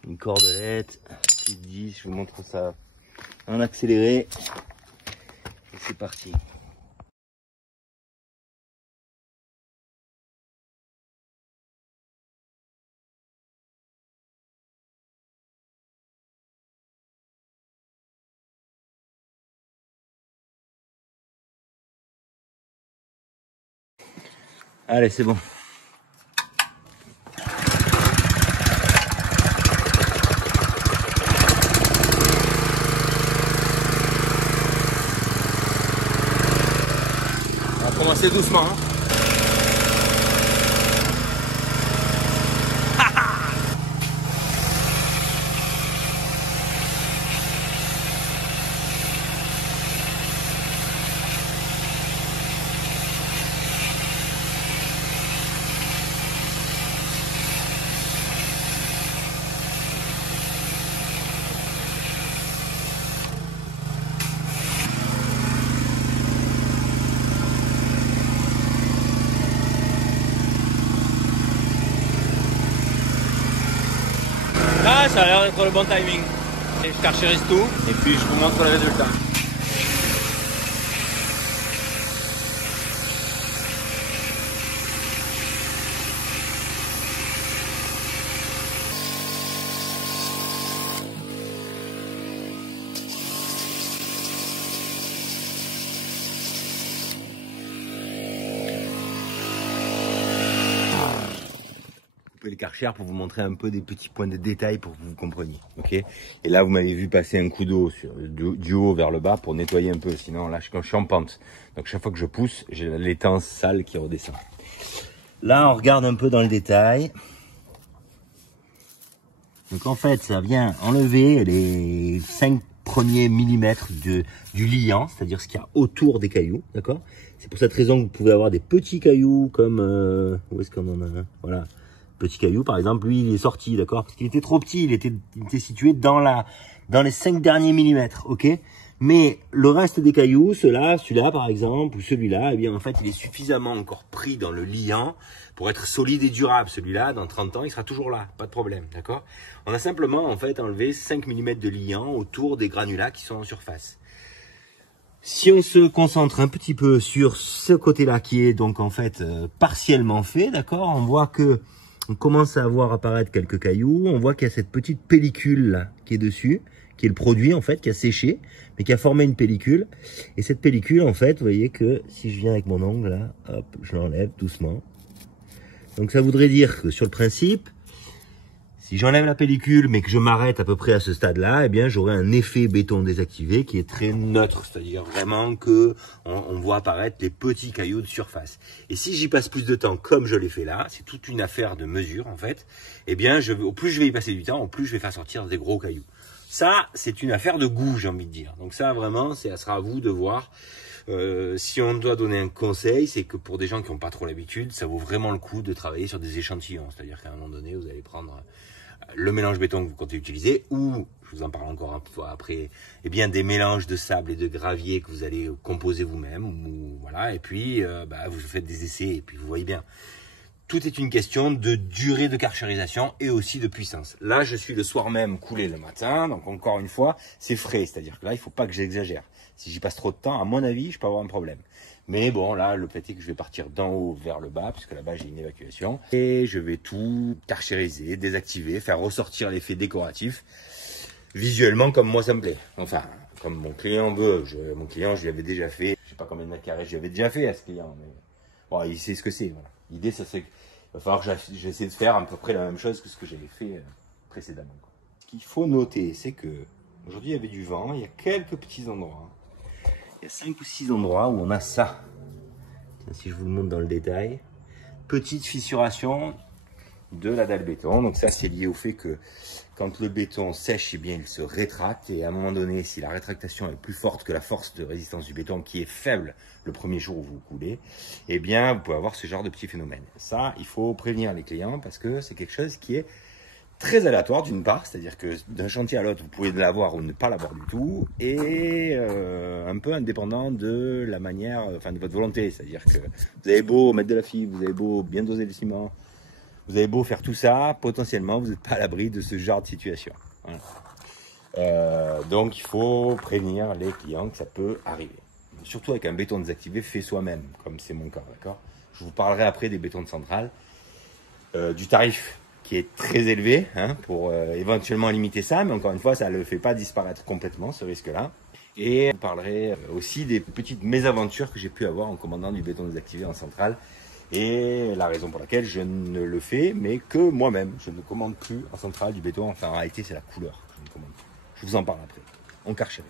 Une cordelette, petite 10, je vous montre ça en accéléré. Et c'est parti. Allez, c'est bon. On va commencer doucement. Hein. Là, ça a l'air d'être le bon timing. Et je karchérise tout et puis je vous montre le résultat. Le karcher pour vous montrer un peu des petits points de détail pour que vous compreniez. Ok. Et là, vous m'avez vu passer un coup d'eau du haut vers le bas pour nettoyer un peu. Sinon, là, quand je suis en pente, donc chaque fois que je pousse, j'ai l'étance sale qui redescend. Là, on regarde un peu dans le détail. Donc en fait, ça vient enlever les 5 premiers millimètres du liant, c'est-à-dire ce qu'il y a autour des cailloux, d'accord. C'est pour cette raison que vous pouvez avoir des petits cailloux comme où est-ce qu'on en a un, voilà. Petit caillou, par exemple, lui, il est sorti, d'accord, parce qu'il était trop petit, il était situé dans les 5 derniers millimètres, ok. Mais le reste des cailloux, celui-là, par exemple, ou celui-là, eh bien, en fait, il est suffisamment encore pris dans le liant pour être solide et durable. Celui-là, dans 30 ans, il sera toujours là, pas de problème, d'accord. On a simplement, en fait, enlevé 5 mm de liant autour des granulats qui sont en surface. Si on se concentre un petit peu sur ce côté-là, qui est donc, en fait, partiellement fait, d'accord, on voit que on commence à voir apparaître quelques cailloux. On voit qu'il y a cette petite pellicule là qui est dessus, qui est le produit en fait, qui a séché, mais qui a formé une pellicule. Et cette pellicule en fait, vous voyez que si je viens avec mon ongle là, hop, je l'enlève doucement. Donc ça voudrait dire que sur le principe, si j'enlève la pellicule mais que je m'arrête à peu près à ce stade-là, eh bien j'aurai un effet béton désactivé qui est très neutre, c'est-à-dire vraiment que on voit apparaître les petits cailloux de surface. Et si j'y passe plus de temps, comme je l'ai fait là, c'est toute une affaire de mesure en fait, eh bien au plus je vais y passer du temps, au plus je vais faire sortir des gros cailloux. Ça, c'est une affaire de goût, j'ai envie de dire. Donc ça, vraiment, ça sera à vous de voir. Si on doit donner un conseil, c'est que pour des gens qui n'ont pas trop l'habitude, ça vaut vraiment le coup de travailler sur des échantillons. C'est-à-dire qu'à un moment donné, vous allez prendre le mélange béton que vous comptez utiliser, ou, je vous en parle encore un peu après, eh bien des mélanges de sable et de gravier que vous allez composer vous-même, ou voilà, et puis vous faites des essais, et puis vous voyez bien. Tout est une question de durée de carchérisation et aussi de puissance. Là, je suis le soir même coulé le matin, donc encore une fois, c'est frais, c'est-à-dire que là, il ne faut pas que j'exagère. Si j'y passe trop de temps, à mon avis, je peux avoir un problème. Mais bon, là, le fait est que je vais partir d'en haut vers le bas, puisque là-bas, j'ai une évacuation. Et je vais tout carchériser, désactiver, faire ressortir l'effet décoratif, visuellement comme moi ça me plaît. Enfin, comme mon client veut. Mon client, je lui avais déjà fait, je sais pas combien de mètres carrés je lui avais déjà fait à ce client, mais bon, il sait ce que c'est. Voilà. L'idée, ça serait qu'il va falloir que j'essaie de faire à peu près la même chose que ce que j'avais fait précédemment. Ce qu'il faut noter, c'est que aujourd'hui, il y avait du vent, il y a quelques petits endroits. Il y a 5 ou 6 endroits où on a ça. Si je vous le montre dans le détail, petite fissuration de la dalle béton. Donc ça, c'est lié au fait que quand le béton sèche, eh bien, il se rétracte. Et à un moment donné, si la rétractation est plus forte que la force de résistance du béton, qui est faible le premier jour où vous coulez, eh bien, vous pouvez avoir ce genre de petits phénomènes. Ça, il faut prévenir les clients parce que c'est quelque chose qui est très aléatoire d'une part, c'est-à-dire que d'un chantier à l'autre, vous pouvez l'avoir ou ne pas l'avoir du tout, et un peu indépendant de la manière, enfin de votre volonté, c'est-à-dire que vous avez beau mettre de la fibre, vous avez beau bien doser le ciment, vous avez beau faire tout ça, potentiellement vous n'êtes pas à l'abri de ce genre de situation. Voilà. Donc il faut prévenir les clients que ça peut arriver. Surtout avec un béton désactivé fait soi-même, comme c'est mon cas, d'accord ? Je vous parlerai après des bétons de centrale, du tarif qui est très élevé pour éventuellement limiter ça, mais encore une fois, ça ne le fait pas disparaître complètement, ce risque-là. Et je parlerai aussi des petites mésaventures que j'ai pu avoir en commandant du béton désactivé en centrale, et la raison pour laquelle je ne le fais, mais que moi-même, je ne commande plus en centrale du béton. Enfin, en réalité, c'est la couleur que je ne commande plus. Je vous en parle après. On carchérise.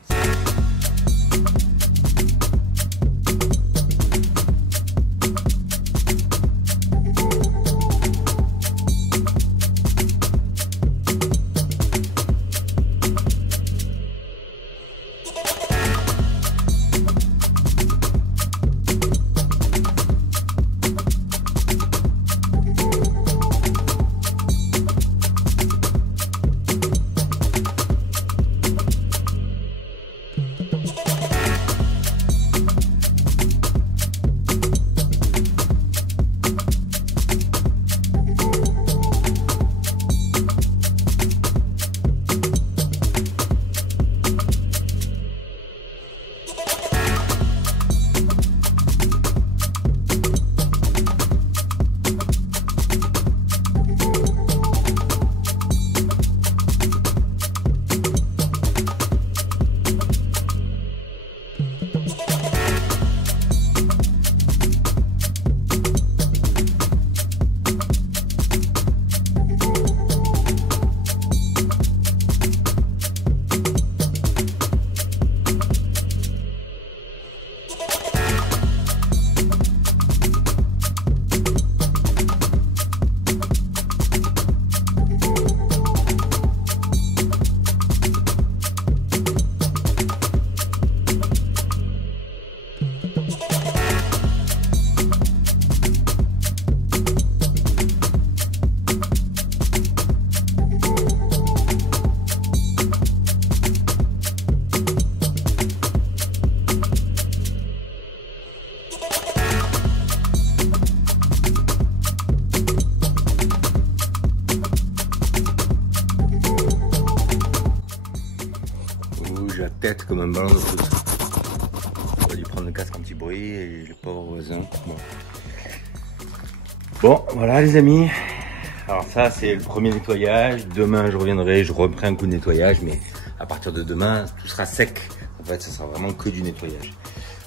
Tête comme un ballon de foot. On va lui prendre le casque anti-bruit et le pauvre voisin. Bon, voilà les amis. Alors ça c'est le premier nettoyage. Demain je reviendrai, je reprends un coup de nettoyage, mais à partir de demain tout sera sec. En fait, ça sera vraiment que du nettoyage.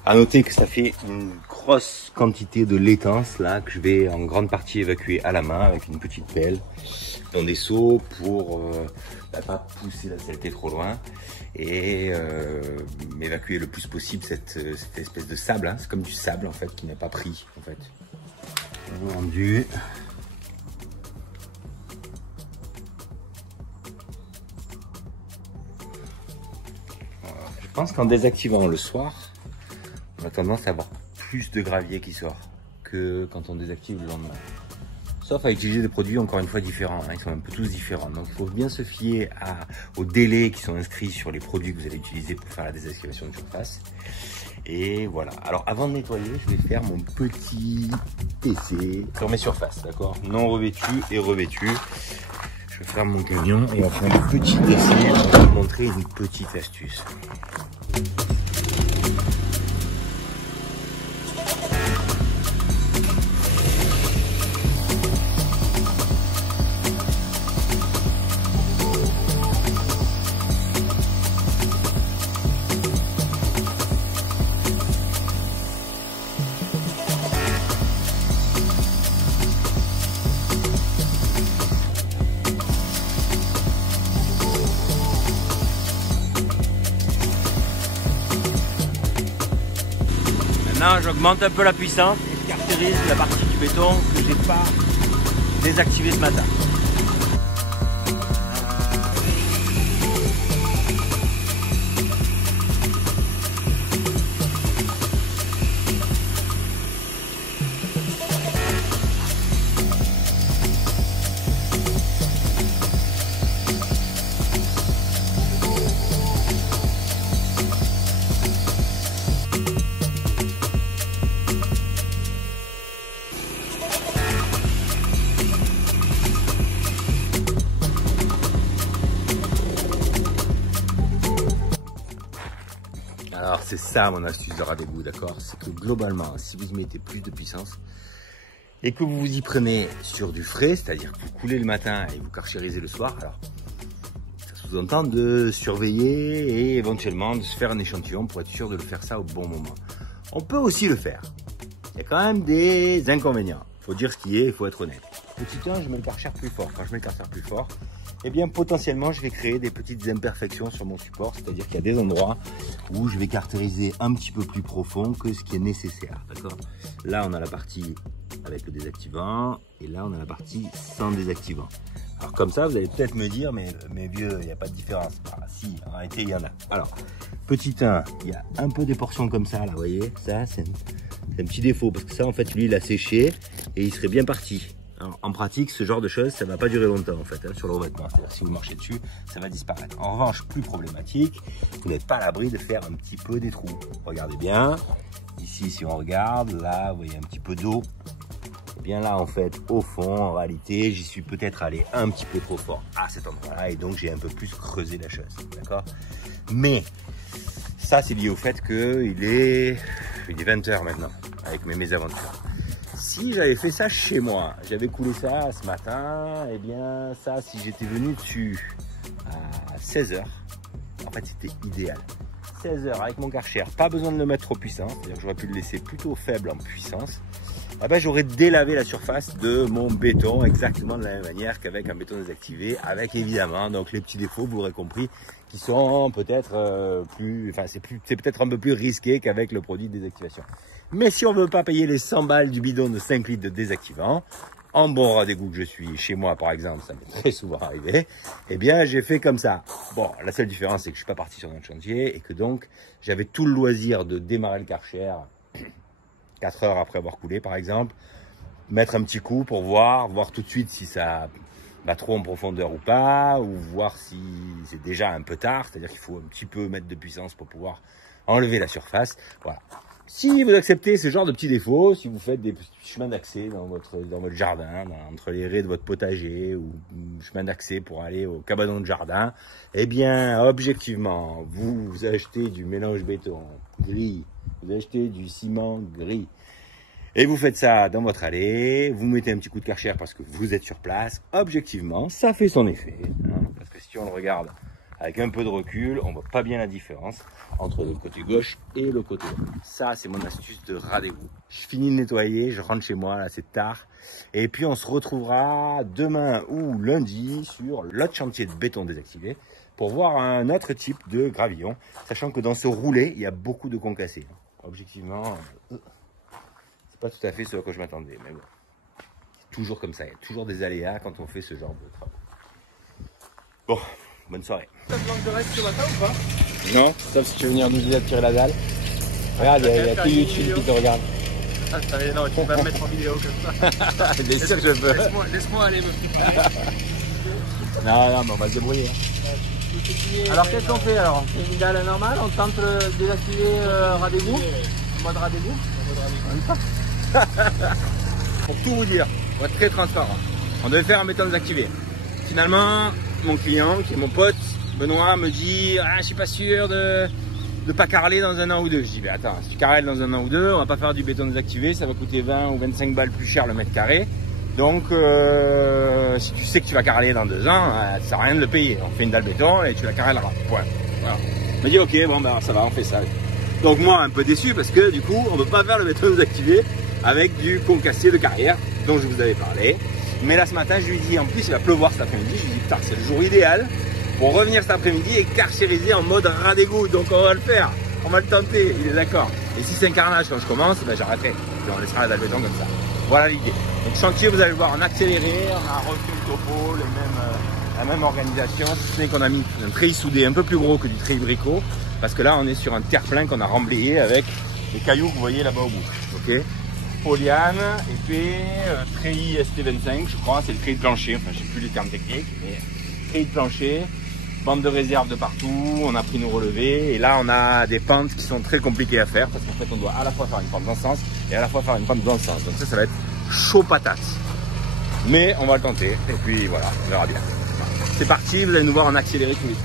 À noter que ça fait une grosse quantité de laitance là que je vais en grande partie évacuer à la main avec une petite pelle dans des seaux pour pas pousser la saleté trop loin et évacuer le plus possible cette espèce de sable. C'est comme du sable en fait qui n'a pas pris en fait. Rendu. Je pense qu'en désactivant le soir, on a tendance à avoir plus de gravier qui sort que quand on désactive le lendemain. Sauf à utiliser des produits encore une fois différents, hein, ils sont un peu tous différents. Donc il faut bien se fier aux délais qui sont inscrits sur les produits que vous allez utiliser pour faire la désactivation de surface. Et voilà, alors avant de nettoyer, je vais faire mon petit essai sur mes surfaces, d'accord? Non revêtu et revêtu. Je vais faire mon camion et on va faire un petit essai pour vous montrer une petite astuce. Maintenant, j'augmente un peu la puissance et je caractérise la partie du béton que j'ai pas désactivé ce matin. Alors c'est ça mon astuce de ras d'égout, d'accord? C'est que globalement, si vous y mettez plus de puissance et que vous vous y prenez sur du frais, c'est-à-dire que vous coulez le matin et vous carchérisez le soir, alors ça sous-entend de surveiller et éventuellement de se faire un échantillon pour être sûr de le faire ça au bon moment. On peut aussi le faire. Il y a quand même des inconvénients. Il faut dire ce qui est, il faut être honnête. Petit 1, je mets le karcher plus fort. Quand je mets le karcher plus fort, eh bien potentiellement je vais créer des petites imperfections sur mon support, c'est-à-dire qu'il y a des endroits où je vais caractériser un petit peu plus profond que ce qui est nécessaire, d'accord? Là on a la partie avec le désactivant et là on a la partie sans désactivant. Alors comme ça vous allez peut-être me dire mais vieux, il n'y a pas de différence. Ah, si, en réalité il y en a. Alors petit 1, il y a un peu des portions comme ça là, vous voyez, ça c'est un petit défaut parce que ça en fait lui il a séché et il serait bien parti. Alors, en pratique, ce genre de choses, ça ne va pas durer longtemps en fait, hein, sur le revêtement. C'est-à-dire si vous marchez dessus, ça va disparaître. En revanche, plus problématique, vous n'êtes pas à l'abri de faire un petit peu des trous. Regardez bien, ici si on regarde, là vous voyez un petit peu d'eau. Et bien là en fait, au fond, en réalité, j'y suis peut-être allé un petit peu trop fort à cet endroit-là et donc j'ai un peu plus creusé la chose, d'accord? Mais ça c'est lié au fait qu'il est 20 h maintenant, avec mes mésaventures. Si j'avais fait ça chez moi, j'avais coulé ça ce matin, et bien ça, si j'étais venu dessus à 16 h, en fait c'était idéal. 16 h avec mon karcher, pas besoin de le mettre trop puissant, c'est-à-dire que j'aurais pu le laisser plutôt faible en puissance. Eh ben, j'aurais délavé la surface de mon béton exactement de la même manière qu'avec un béton désactivé, avec évidemment donc les petits défauts, vous l'aurez compris, qui sont peut-être c'est peut-être un peu plus risqué qu'avec le produit de désactivation. Mais si on ne veut pas payer les 100 balles du bidon de 5 litres de désactivant, en bon ras d'égout que je suis, chez moi par exemple, ça m'est très souvent arrivé, eh bien j'ai fait comme ça. Bon, la seule différence c'est que je ne suis pas parti sur notre chantier et que donc j'avais tout le loisir de démarrer le karcher 4 heures après avoir coulé par exemple, mettre un petit coup pour voir tout de suite si ça va trop en profondeur ou pas, ou voir si c'est déjà un peu tard, c'est-à-dire qu'il faut un petit peu mettre de puissance pour pouvoir enlever la surface. Voilà. Si vous acceptez ce genre de petits défauts, si vous faites des petits chemins d'accès dans votre jardin, entre les raies de votre potager, ou chemin d'accès pour aller au cabanon de jardin, eh bien, objectivement, vous achetez du mélange béton gris, vous achetez du ciment gris, et vous faites ça dans votre allée, vous mettez un petit coup de karcher parce que vous êtes sur place, objectivement, ça fait son effet, hein, parce que si on le regarde avec un peu de recul, on voit pas bien la différence entre le côté gauche et le côté droit. Ça, c'est mon astuce de ras d'égout. Je finis de nettoyer, je rentre chez moi, là c'est tard. Et puis on se retrouvera demain ou lundi sur l'autre chantier de béton désactivé pour voir un autre type de gravillon, sachant que dans ce roulé, il y a beaucoup de concassés. Objectivement, c'est pas tout à fait ce à quoi je m'attendais, mais bon. C'est toujours comme ça, il y a toujours des aléas quand on fait ce genre de travaux. Bon. Bonne soirée. Ça te manque de reste ce matin ou pas? Non, sauf si tu veux venir nous aider à tirer la dalle. Regarde, il y a tout YouTube qui te regarde. Ah, non, tu vas me mettre en vidéo comme ça. Bien sûr que je peux. Laisse-moi aller me préparer. Non, mais on va se débrouiller. Alors qu'est-ce qu'on fait alors? C'est une dalle normale, on tente de désactiver rendez-vous? En mode rendez-vous? Pour tout vous dire, on va être très transparent. On devait faire un béton désactivé. Finalement, mon client, qui est mon pote, Benoît, me dit ah, je suis pas sûr de pas carreler dans un an ou deux. Je dis ben attends, si tu carrelles dans un an ou deux, on va pas faire du béton désactivé, ça va coûter 20 ou 25 balles plus cher le mètre carré. Donc si tu sais que tu vas carreler dans 2 ans, ça sert à rien de le payer. On fait une dalle béton et tu la carrelleras. Point. Voilà. Il m'a dit ok, bon ben ça va, on fait ça. Donc moi un peu déçu parce que du coup on ne peut pas faire le béton désactivé avec du concassier de carrière dont je vous avais parlé. Mais là ce matin je lui dis en plus il va pleuvoir cet après-midi, je lui dis putain c'est le jour idéal pour revenir cet après-midi et carchériser en mode ras d'égout. Donc on va le faire, on va le tenter, il est d'accord. Et si c'est un carnage quand je commence, ben j'arrêterai. Et on laissera la dalle béton comme ça. Voilà l'idée. Donc chantier, vous allez le voir en accéléré, on a refait le topo, la même organisation, si ce n'est qu'on a mis un treillis soudé un peu plus gros que du treillis bricot, parce que là on est sur un terre-plein qu'on a remblayé avec les cailloux que vous voyez là-bas au bout. Ok. Poliane, épée, treillis ST25, je crois, c'est le treillis de plancher, enfin je sais plus les termes techniques, mais treillis de plancher, bande de réserve de partout, on a pris nos relevés, et là on a des pentes qui sont très compliquées à faire, parce qu'en fait on doit à la fois faire une pente dans ce sens, et à la fois faire une pente dans ce sens, donc ça va être chaud patate. Mais on va le tenter, et puis voilà, on verra bien. C'est parti, vous allez nous voir en accéléré tous les temps.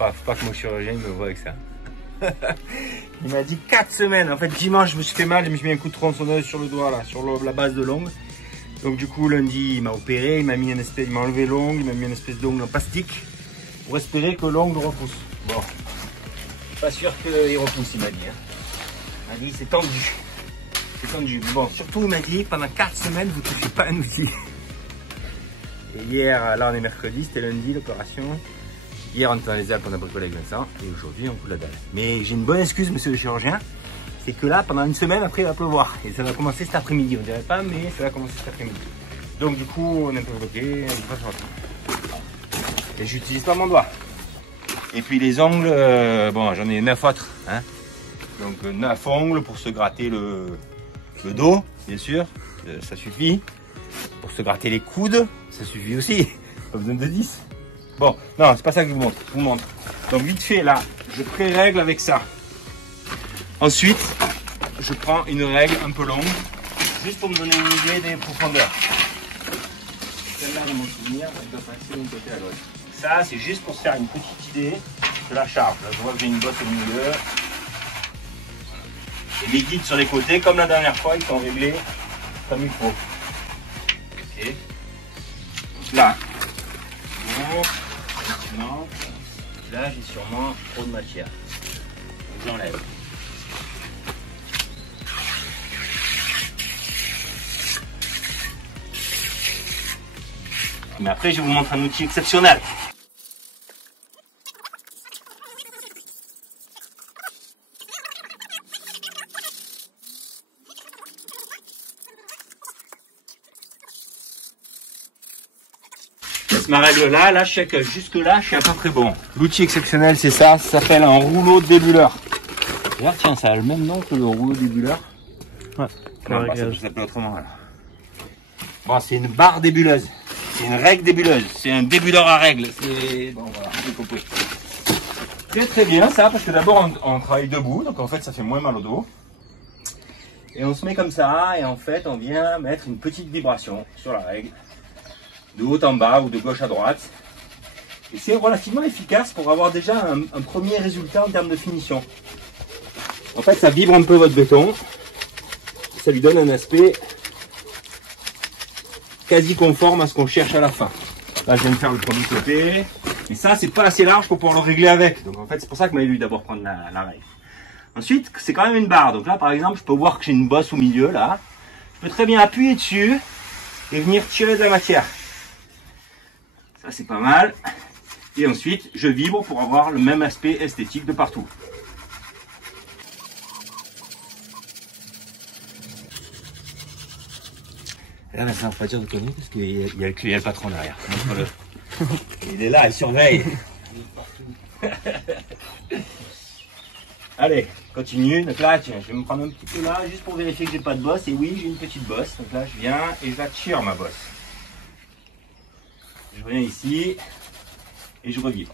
Faut pas que mon chirurgien me voit avec ça. Il m'a dit 4 semaines. En fait, dimanche, je me suis fait mal et je me suis mis un coup de tronçonneuse sur le doigt, là, sur la base de l'ongle. Donc, du coup, lundi, il m'a opéré, il m'a enlevé l'ongle, il m'a mis une espèce d'ongle en plastique pour espérer que l'ongle repousse. Bon, pas sûr qu'il repousse, il m'a dit. Il m'a dit, c'est tendu. C'est tendu. Mais bon, surtout, il m'a dit, pendant 4 semaines, vous ne touchez pas un outil. Et hier, là, on est mercredi, c'était lundi l'opération. Hier, on était dans les Alpes, on a bricolé avec Vincent, et aujourd'hui, on coule la dalle. Mais j'ai une bonne excuse, monsieur le chirurgien, c'est que là, pendant une semaine, après, il va pleuvoir. Et ça va commencer cet après-midi, on dirait pas, mais ça va commencer cet après-midi. Donc, du coup, on est un peu bloqué, on va sortir. Et j'utilise pas mon doigt. Et puis, les ongles, bon, j'en ai 9 autres, hein. Donc, 9 ongles pour se gratter le dos, bien sûr, ça suffit. Pour se gratter les coudes, ça suffit aussi, pas besoin de 10. Bon, non, c'est pas ça que je vous montre. Je vous montre. Donc vite fait, là, je pré-règle avec ça. Ensuite, je prends une règle un peu longue, juste pour me donner une idée des profondeurs. Celle-là, dans mon souvenir, elle doit passer d'un côté à l'autre. Ça, c'est juste pour se faire une petite idée de la charge. Là, je vois que j'ai une bosse au milieu. Et les guides sur les côtés, comme la dernière fois, ils sont réglés comme il faut. Ok. Là. Maintenant, là j'ai sûrement trop de matière. Donc j'enlève. Mais après je vous montre un outil exceptionnel. Ma règle là, je sais que jusque là, je suis à peu près bon. L'outil exceptionnel, c'est ça s'appelle un rouleau débuleur. D'ailleurs, tiens, ça a le même nom que le rouleau débuleur. Ouais. Non, bah, ça s'appelle autrement alors. Bon, c'est une barre débuleuse. C'est une règle débuleuse. C'est un débuleur à règle. C'est bon, voilà, j'ai compris. très bien ça, parce que d'abord on travaille debout, donc en fait ça fait moins mal au dos. Et on se met comme ça, et en fait on vient mettre une petite vibration sur la règle, de haut en bas ou de gauche à droite. Et c'est relativement efficace pour avoir déjà un premier résultat en termes de finition. En fait ça vibre un peu votre béton, et ça lui donne un aspect quasi conforme à ce qu'on cherche à la fin. Là je viens de faire le premier côté, et ça c'est pas assez large pour pouvoir le régler avec. Donc en fait c'est pour ça que m'a dû d'abord prendre la règle. Ensuite c'est quand même une barre, donc là par exemple je peux voir que j'ai une bosse au milieu là. Je peux très bien appuyer dessus et venir tirer de la matière. Ça c'est pas mal. Et ensuite je vibre pour avoir le même aspect esthétique de partout. Là, ça ne va pas dire de conneries parce qu'il y a le patron derrière. Il est là, il surveille. Allez, continue. Donc là, tiens, je vais me prendre un petit peu là, juste pour vérifier que j'ai pas de bosse. Et oui, j'ai une petite bosse. Donc là, je viens et je la tire ma bosse. Je reviens ici et je revibre.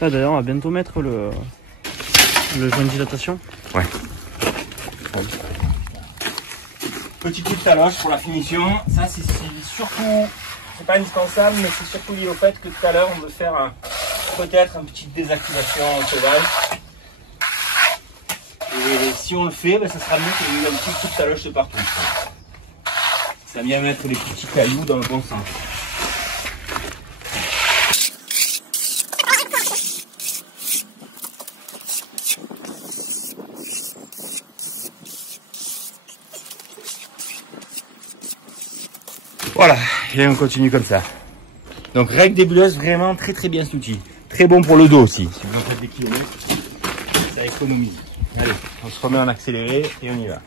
Là d'ailleurs, on va bientôt mettre le joint de dilatation. Ouais. Petit coup de taloche pour la finition. Ça, c'est surtout, c'est pas indispensable, mais c'est surtout lié au fait que tout à l'heure, on veut faire peut-être une petite désactivation sauvage. Et si on le fait, ben, ça sera mieux qu'il y ait un petit coup de taloche de partout. Ça vient mettre les petits cailloux dans le bon sens. Voilà, et on continue comme ça. Donc règle débuleuse, vraiment très bien cet outil. Très bon pour le dos aussi. Si vous en faites des kilomètres, ça économise. Allez, on se remet en accéléré et on y va.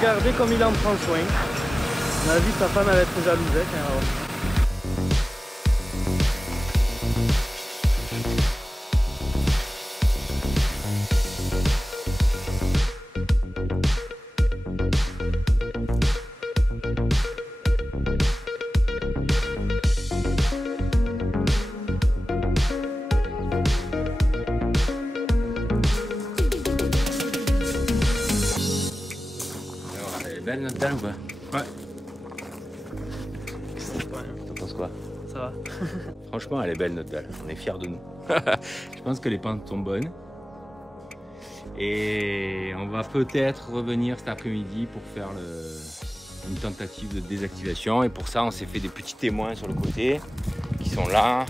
Regardez comme il en prend soin. On a vu sa femme elle être jalouse. Belle notre dalle ou pas? Ouais. T'en penses quoi? Ça va. Franchement, elle est belle notre dalle. On est fiers de nous. Je pense que les pentes sont bonnes. Et on va peut-être revenir cet après-midi pour faire une tentative de désactivation. Et pour ça, on s'est fait des petits témoins sur le côté qui sont là.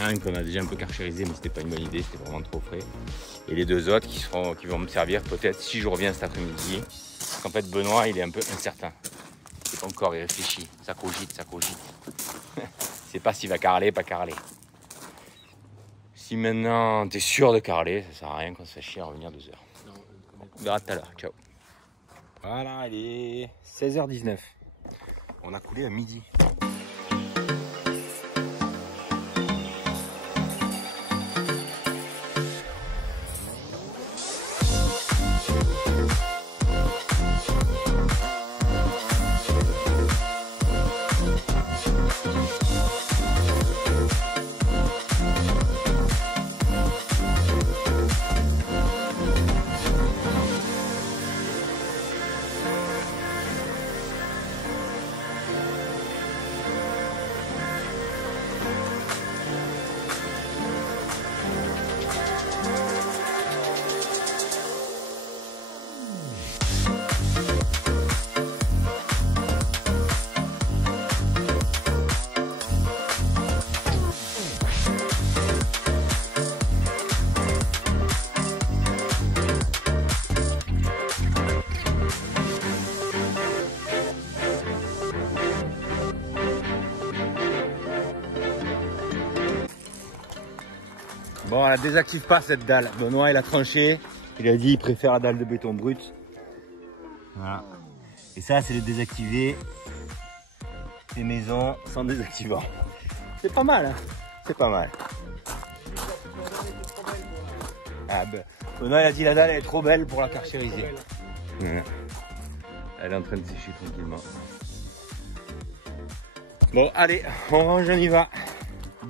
Un qu'on a déjà un peu carchérisé, mais c'était pas une bonne idée, c'était vraiment trop frais. Et les deux autres qui vont me servir peut-être si je reviens cet après-midi. Parce qu'en fait Benoît il est un peu incertain. C'est pas encore, il réfléchit, ça cogite. C'est pas s'il va carreler, pas carreler. Si maintenant t'es sûr de carreler, ça sert à rien qu'on se fasse chier à revenir 2 heures. On verra tout à l'heure, ciao. Voilà, il est 16h19. On a coulé à midi. Bon, elle désactive pas cette dalle. Benoît, il a tranché. Il a dit qu'il préfère la dalle de béton brute. Voilà. Et ça, c'est le désactiver des maisons sans désactivant. C'est pas mal, hein. C'est pas mal. Ah ben, Benoît, il a dit la dalle elle est trop belle pour la carchériser. Elle est en train de sécher tranquillement. Bon, allez, on range, on y va.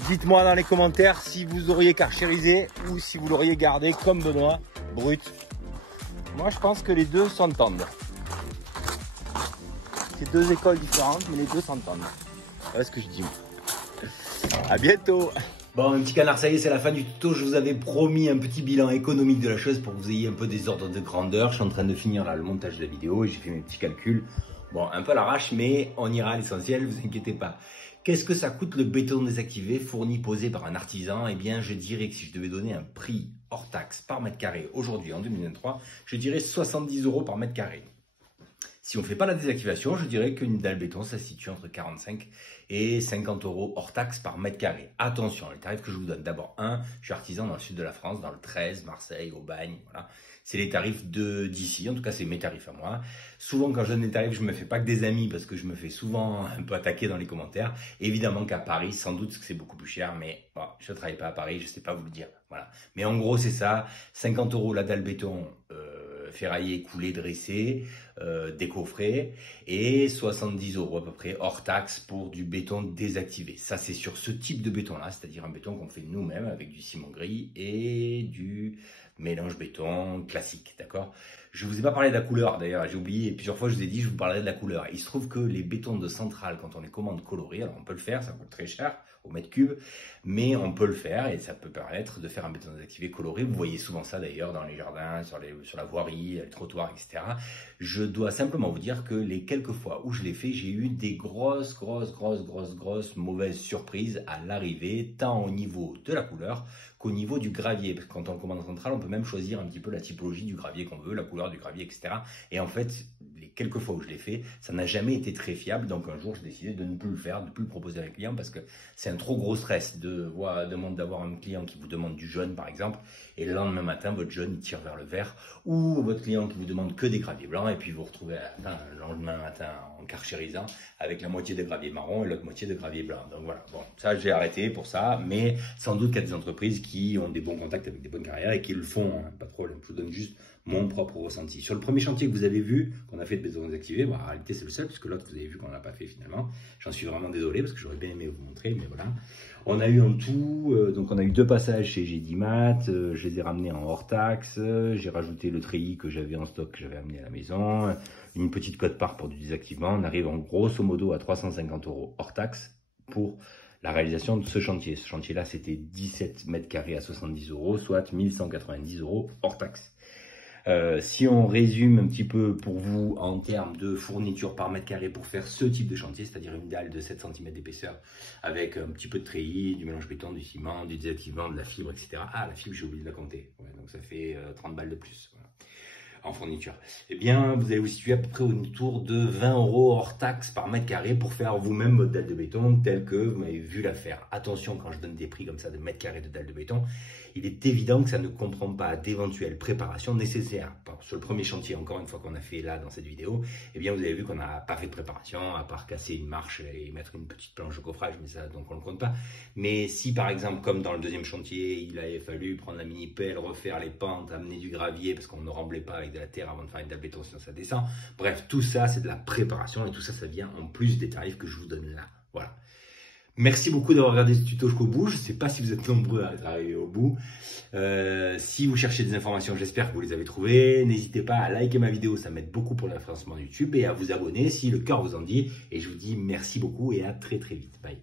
Dites-moi dans les commentaires si vous auriez carchérisé ou si vous l'auriez gardé comme Benoît, brut. Moi, je pense que les deux s'entendent. C'est deux écoles différentes, mais les deux s'entendent. Voilà ce que je dis. À bientôt. Bon, un petit canard, ça y est, c'est la fin du tuto. Je vous avais promis un petit bilan économique de la chose pour que vous ayez un peu des ordres de grandeur. Je suis en train de finir là le montage de la vidéo et j'ai fait mes petits calculs. Bon, un peu à l'arrache, mais on ira à l'essentiel, vous inquiétez pas. Qu'est-ce que ça coûte le béton désactivé fourni, posé par un artisan? Eh bien, je dirais que si je devais donner un prix hors taxe par mètre carré aujourd'hui en 2023, je dirais 70 € par mètre carré. Si on ne fait pas la désactivation, je dirais qu'une dalle béton, ça se situe entre 45 et 50 € hors taxe par mètre carré. Attention, les tarifs que je vous donne. D'abord, je suis artisan dans le sud de la France, dans le 13, Marseille, Aubagne, voilà. C'est les tarifs d'ici, en tout cas c'est mes tarifs à moi. Souvent quand je donne des tarifs, je ne me fais pas que des amis parce que je me fais souvent un peu attaquer dans les commentaires. Évidemment qu'à Paris, sans doute que c'est beaucoup plus cher, mais bon, je ne travaille pas à Paris, je ne sais pas vous le dire. Voilà. Mais en gros c'est ça, 50 € la dalle béton ferraillée, coulée, dressée, décoffrée, et 70 € à peu près hors taxe pour du béton désactivé. Ça c'est sur ce type de béton là, c'est-à-dire un béton qu'on fait nous-mêmes avec du ciment gris et du mélange béton classique, d'accord? Je vous ai pas parlé de la couleur d'ailleurs, j'ai oublié, et plusieurs fois je vous ai dit je vous parlerai de la couleur. Il se trouve que les bétons de centrale, quand on les commande colorés, alors on peut le faire, ça coûte très cher au mètre cube, mais on peut le faire et ça peut permettre de faire un béton désactivé coloré. Vous voyez souvent ça d'ailleurs dans les jardins, sur la voirie, les trottoirs, etc. Je dois simplement vous dire que les quelques fois où je l'ai fait, j'ai eu des grosses mauvaises surprises à l'arrivée, tant au niveau de la couleur qu'au niveau du gravier. Parce que quand on commande en centrale, on peut même choisir un petit peu la typologie du gravier qu'on veut, la couleur du gravier, etc. Et en fait, les quelques fois où je l'ai fait, ça n'a jamais été très fiable. Donc un jour, j'ai décidé de ne plus le faire, de ne plus le proposer à un client parce que c'est un trop gros stress d'avoir un client qui vous demande du jaune, par exemple, et le lendemain matin, votre jaune il tire vers le vert, ou votre client qui vous demande que des graviers blancs, et puis vous vous retrouvez le lendemain matin en carchérisant avec la moitié de gravier marron et l'autre moitié de gravier blanc. Donc voilà, bon, ça j'ai arrêté pour ça, mais sans doute qu'il y a des entreprises qui ont des bons contacts avec des bonnes carrières et qui le font, hein, pas de problème. Je vous donne juste mon propre ressenti. Sur le premier chantier que vous avez vu, qu'on a fait de béton désactivé, bon, en réalité c'est le seul, puisque l'autre vous avez vu qu'on n'a pas fait finalement. J'en suis vraiment désolé parce que j'aurais bien aimé vous montrer, mais voilà. On a eu en tout, donc on a eu 2 passages chez GDMat, je les ai ramenés en hors taxe, j'ai rajouté le treillis que j'avais en stock, que j'avais amené à la maison, une petite cote-part pour du désactivement. On arrive en grosso modo à 350 € hors taxe pour la réalisation de ce chantier. Ce chantier-là, c'était 17 mètres carrés à 70 €, soit 1190 € hors taxe. Si on résume un petit peu pour vous en termes de fourniture par mètre carré pour faire ce type de chantier, c'est-à-dire une dalle de 7 cm d'épaisseur avec un petit peu de treillis, du mélange béton, du ciment, du désactivant, de la fibre, etc. Ah, la fibre, j'ai oublié de la compter. Ouais, donc ça fait 30 balles de plus. Voilà. En fourniture, eh bien, vous allez vous situer à peu près autour de 20 € hors taxe par mètre carré pour faire vous-même votre dalle de béton telle que vous m'avez vu la faire. Attention, quand je donne des prix comme ça de mètre carré de dalle de béton, il est évident que ça ne comprend pas d'éventuelles préparations nécessaires. Sur le premier chantier, encore une fois qu'on a fait là dans cette vidéo, eh bien, vous avez vu qu'on n'a pas fait de préparation, à part casser une marche et mettre une petite planche de coffrage, mais ça, donc on ne le compte pas. Mais si, par exemple, comme dans le deuxième chantier, il avait fallu prendre la mini-pelle, refaire les pentes, amener du gravier, parce qu'on ne remblait pas avec de la terre avant de faire une dalle de béton, sinon ça descend. Bref, tout ça, c'est de la préparation, et tout ça, ça vient en plus des tarifs que je vous donne là. Voilà. Merci beaucoup d'avoir regardé ce tuto jusqu'au bout. Je ne sais pas si vous êtes nombreux à être arrivés au bout. Si vous cherchez des informations, j'espère que vous les avez trouvées. N'hésitez pas à liker ma vidéo, ça m'aide beaucoup pour le référencement YouTube, et à vous abonner si le cœur vous en dit. Et je vous dis merci beaucoup et à très vite. Bye.